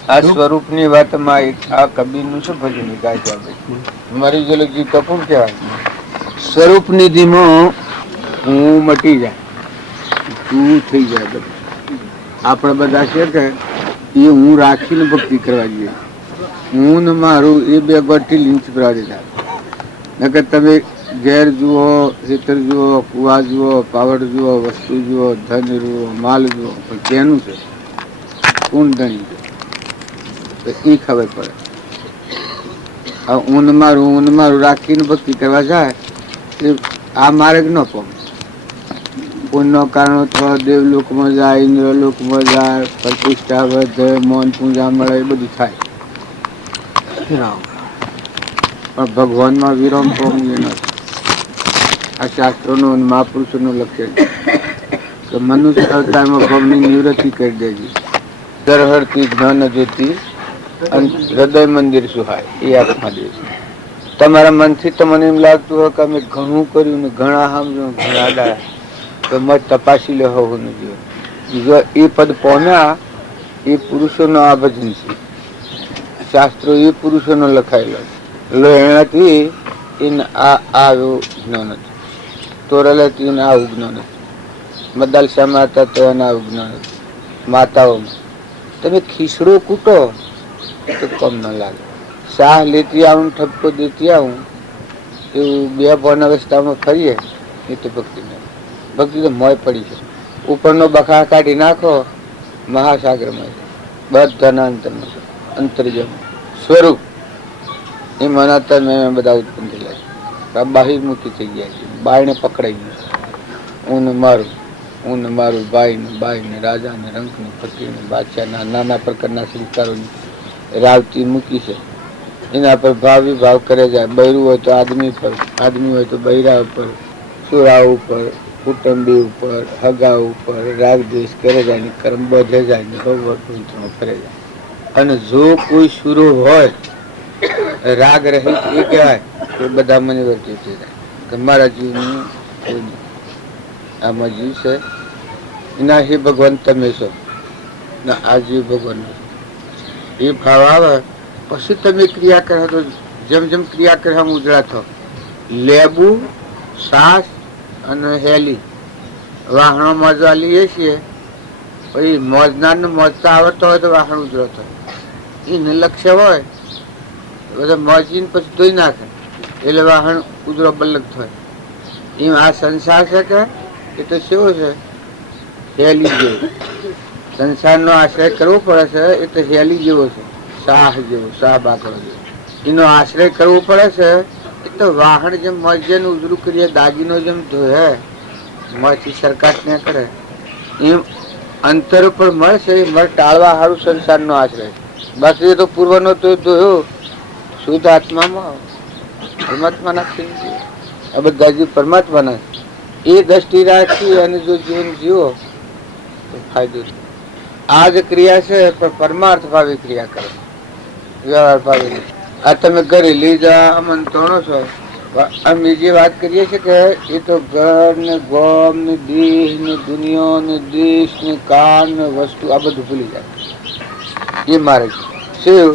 આ સ્વરૂપ ની વાતમાં આ કબીર નું શું ભજન ગાય મરી ગયેલો જીવ તો કોણ કહેવાય. સ્વરૂપ નિધિમાં હું મટી જાય, તું થઈ જાય. બધું આપણે બધા છે કે એ હું રાખીને ભક્તિ કરવા જોઈએ. હું ને મારું એ બે ગોઠી લીંચ પ્રાડી થાય. નકર તમે ઘેર જુઓ, ખેતર જુઓ, કુવા જુઓ, પાવડ જુઓ, વસ્તુ જુઓ, ધન જુઓ, માલ જુઓ, પણ કેનું છે કોણ ધણી તો એ ખબર પડે. આ ઊન મારું રાખીને ભક્તિ કરવા જાય આ માર્ગ ન પગ. પુણ્ય કારણો થવા દેવલોકમાં જાય, ઇન્દ્રલોકમાં જાય, પ્રતિષ્ઠા વધે, મૌન પૂજા મળે, એ બધું થાય. પણ ભગવાનમાં વિરામ પામવું નથી. આ શાસ્ત્રોનું મહાપુરુષોનું લક્ષ્ય છે કે મનુષ્ય અવતારમાં ભવની નિવૃત્તિ કરી દેજી. દરહરતી જ્ઞાન જ્યોતિ હૃદય મંદિર સુહાય એ આત્માદેવ. તમારા મનથી તમને એમ લાગતું હોય કે અમે ઘણું કર્યું ને ઘણા સમજો ઘણા ડાયા તો મત તપાસી લે હોવું જોઈએ. જો એ પદ પહોંચ્યા એ પુરુષોનો આ ભજન છે. શાસ્ત્રો એ પુરુષોનો લખાયેલો છે. લો એનાથી એને આ આવ્યું જ્ઞાન હતું. તોરલ હતી એને આવું જ્ઞાન હતું. મદાલસામાં હતા તો એને આવું જ્ઞાન હતું. માતાઓમાં તમે ખીસડો કૂટો તો કમ ન લાગે. શાહ લેતી આવું ઠપકો દેતી આવું એવું બે ભણ અવસ્થામાં ફરીએ એ તો ભક્તિ નથી. ભક્તિ તો મોય પડી છે. ઉપરનો બખા કાઢી નાખો મહાસાગરમાં બધાના અંતરમાં અંતર્જમ સ્વરૂપ એ મનાતા મેં બધા ઉત્પન્ન થયેલા છે. બાહિર્મુખી થઈ ગયા છે. બાયને પકડાઈ ગયું. હું ને મારું બાઈને રાજાને રંકને ફકીરને બાદશાહના નાના પ્રકારના શૃંગારોની રાવતી મૂકી છે. એના પર ભાવ વિભાવ કરે જાય. બૈરું હોય તો આદમી પર, આદમી હોય તો બૈરા ઉપર, સુરા ઉપર, કુટુંબી ઉપર, હગા ઉપર રાગદ્વેષ કરે જાય ને કર્મ બધે જાય ને ભગવત ફરે જાય. અને જો કોઈ સુરો હોય રાગ રહિત એ કહેવાય કે બધા મને વર્તી થઈ જાય કે મારા જીવનું આમાં જીવ છે એના હે ભગવાન તમે છો ના આ જીવ ભગવાન એ ભાવ આવે પછી તમે ક્રિયા કરો તો જેમ જેમ ક્રિયા કરે આમ ઉજળા થો. લેબુ સાસ અને હેલી વાહણો મોજવા લઈએ છીએ. પછી મોજનાર ને મોજતા આવડતો હોય તો વાહણ ઉજળો થાય. એને લક્ષ્ય હોય બધા મોજીને પછી ધોઈ નાખે એટલે વાહણ ઉજળો બલક થાય. એમ આ સંસાર છે કે એ તો કેવો છે હેલી જેવો. સંસારનો આશ્રય કરવો પડે છે એ તો હેલી જેવો છે. શાહ જેવો, શાહ બાકડો જેવો એનો આશ્રય કરવો પડે છે. એ તો વાહણ જેમ મોજને ઉજળું કરીએ દાગીનો જેમ ધોયે મોજથી સરકાર ને કરે એમ અંતર ઉપર મળશે. એ મળ ટાળવા સારું સંસારનો આશ્રય. બાકી એ તો પૂર્વનો તો ધોયો શુદ્ધ આત્મામાં પરમાત્માના આ બધા જીવ પરમાત્માના એ દ્રષ્ટિ રાખી અને જો જીવન જીવો તો ફાયદો છે. આ જ ક્રિયા છે પણ પરમાર્થ ભાવે ક્રિયા કરે, વ્યવહાર ભાવે. આ તમે ઘરે લઈ જા અમન તોણો છો. અમે જે વાત કરીએ છીએ કે એ તો ઘર ને ગોમ ને દેહ ને દુનિયા ને દેશ ને કાળ ને વસ્તુ આ બધું ભૂલી જાય. એ મારે શું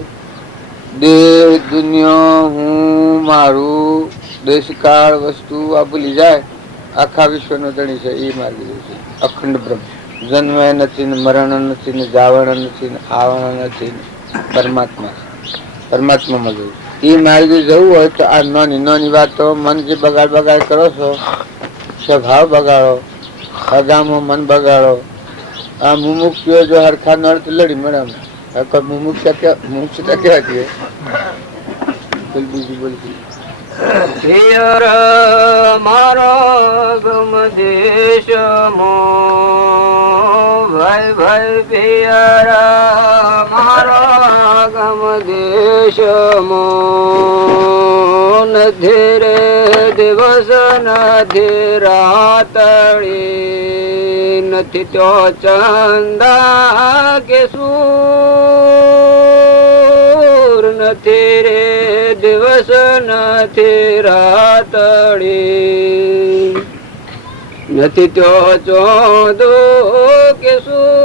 દેહ દુનિયા હું મારું દેશકાળ વસ્તુ આ ભૂલી જાય. આખા વિશ્વનો ધણી છે એ માર્ગ છે. અખંડ બ્રહ્મ જન્મ નથી ને મરણ નથી ને જાવણ નથી ને આવણ નથી ને પરમાત્મા પરમાત્મામાં જવું. એ માર્ગે જવું હોય તો આ નાની નાની વાતો મન જે બગાડ કરો છો સ્વભાવ બગાડો, હગામાં મન બગાડો. આ મુમુક્ષુઓ જો હરખા નળ લડી મળે મુમુક્ષતા કહેવાતી બીજું બોલી પિયર મારો ગમ દેશ મો ભાઈ ભાઈ પિયર મારો ગમ દેશ મો નથી રે દિવસ નથી રાતળી નથી તો ચંદા કે સૂર નથી રે દિવસ નથી રાતળી નથી તો ચોદો કે શું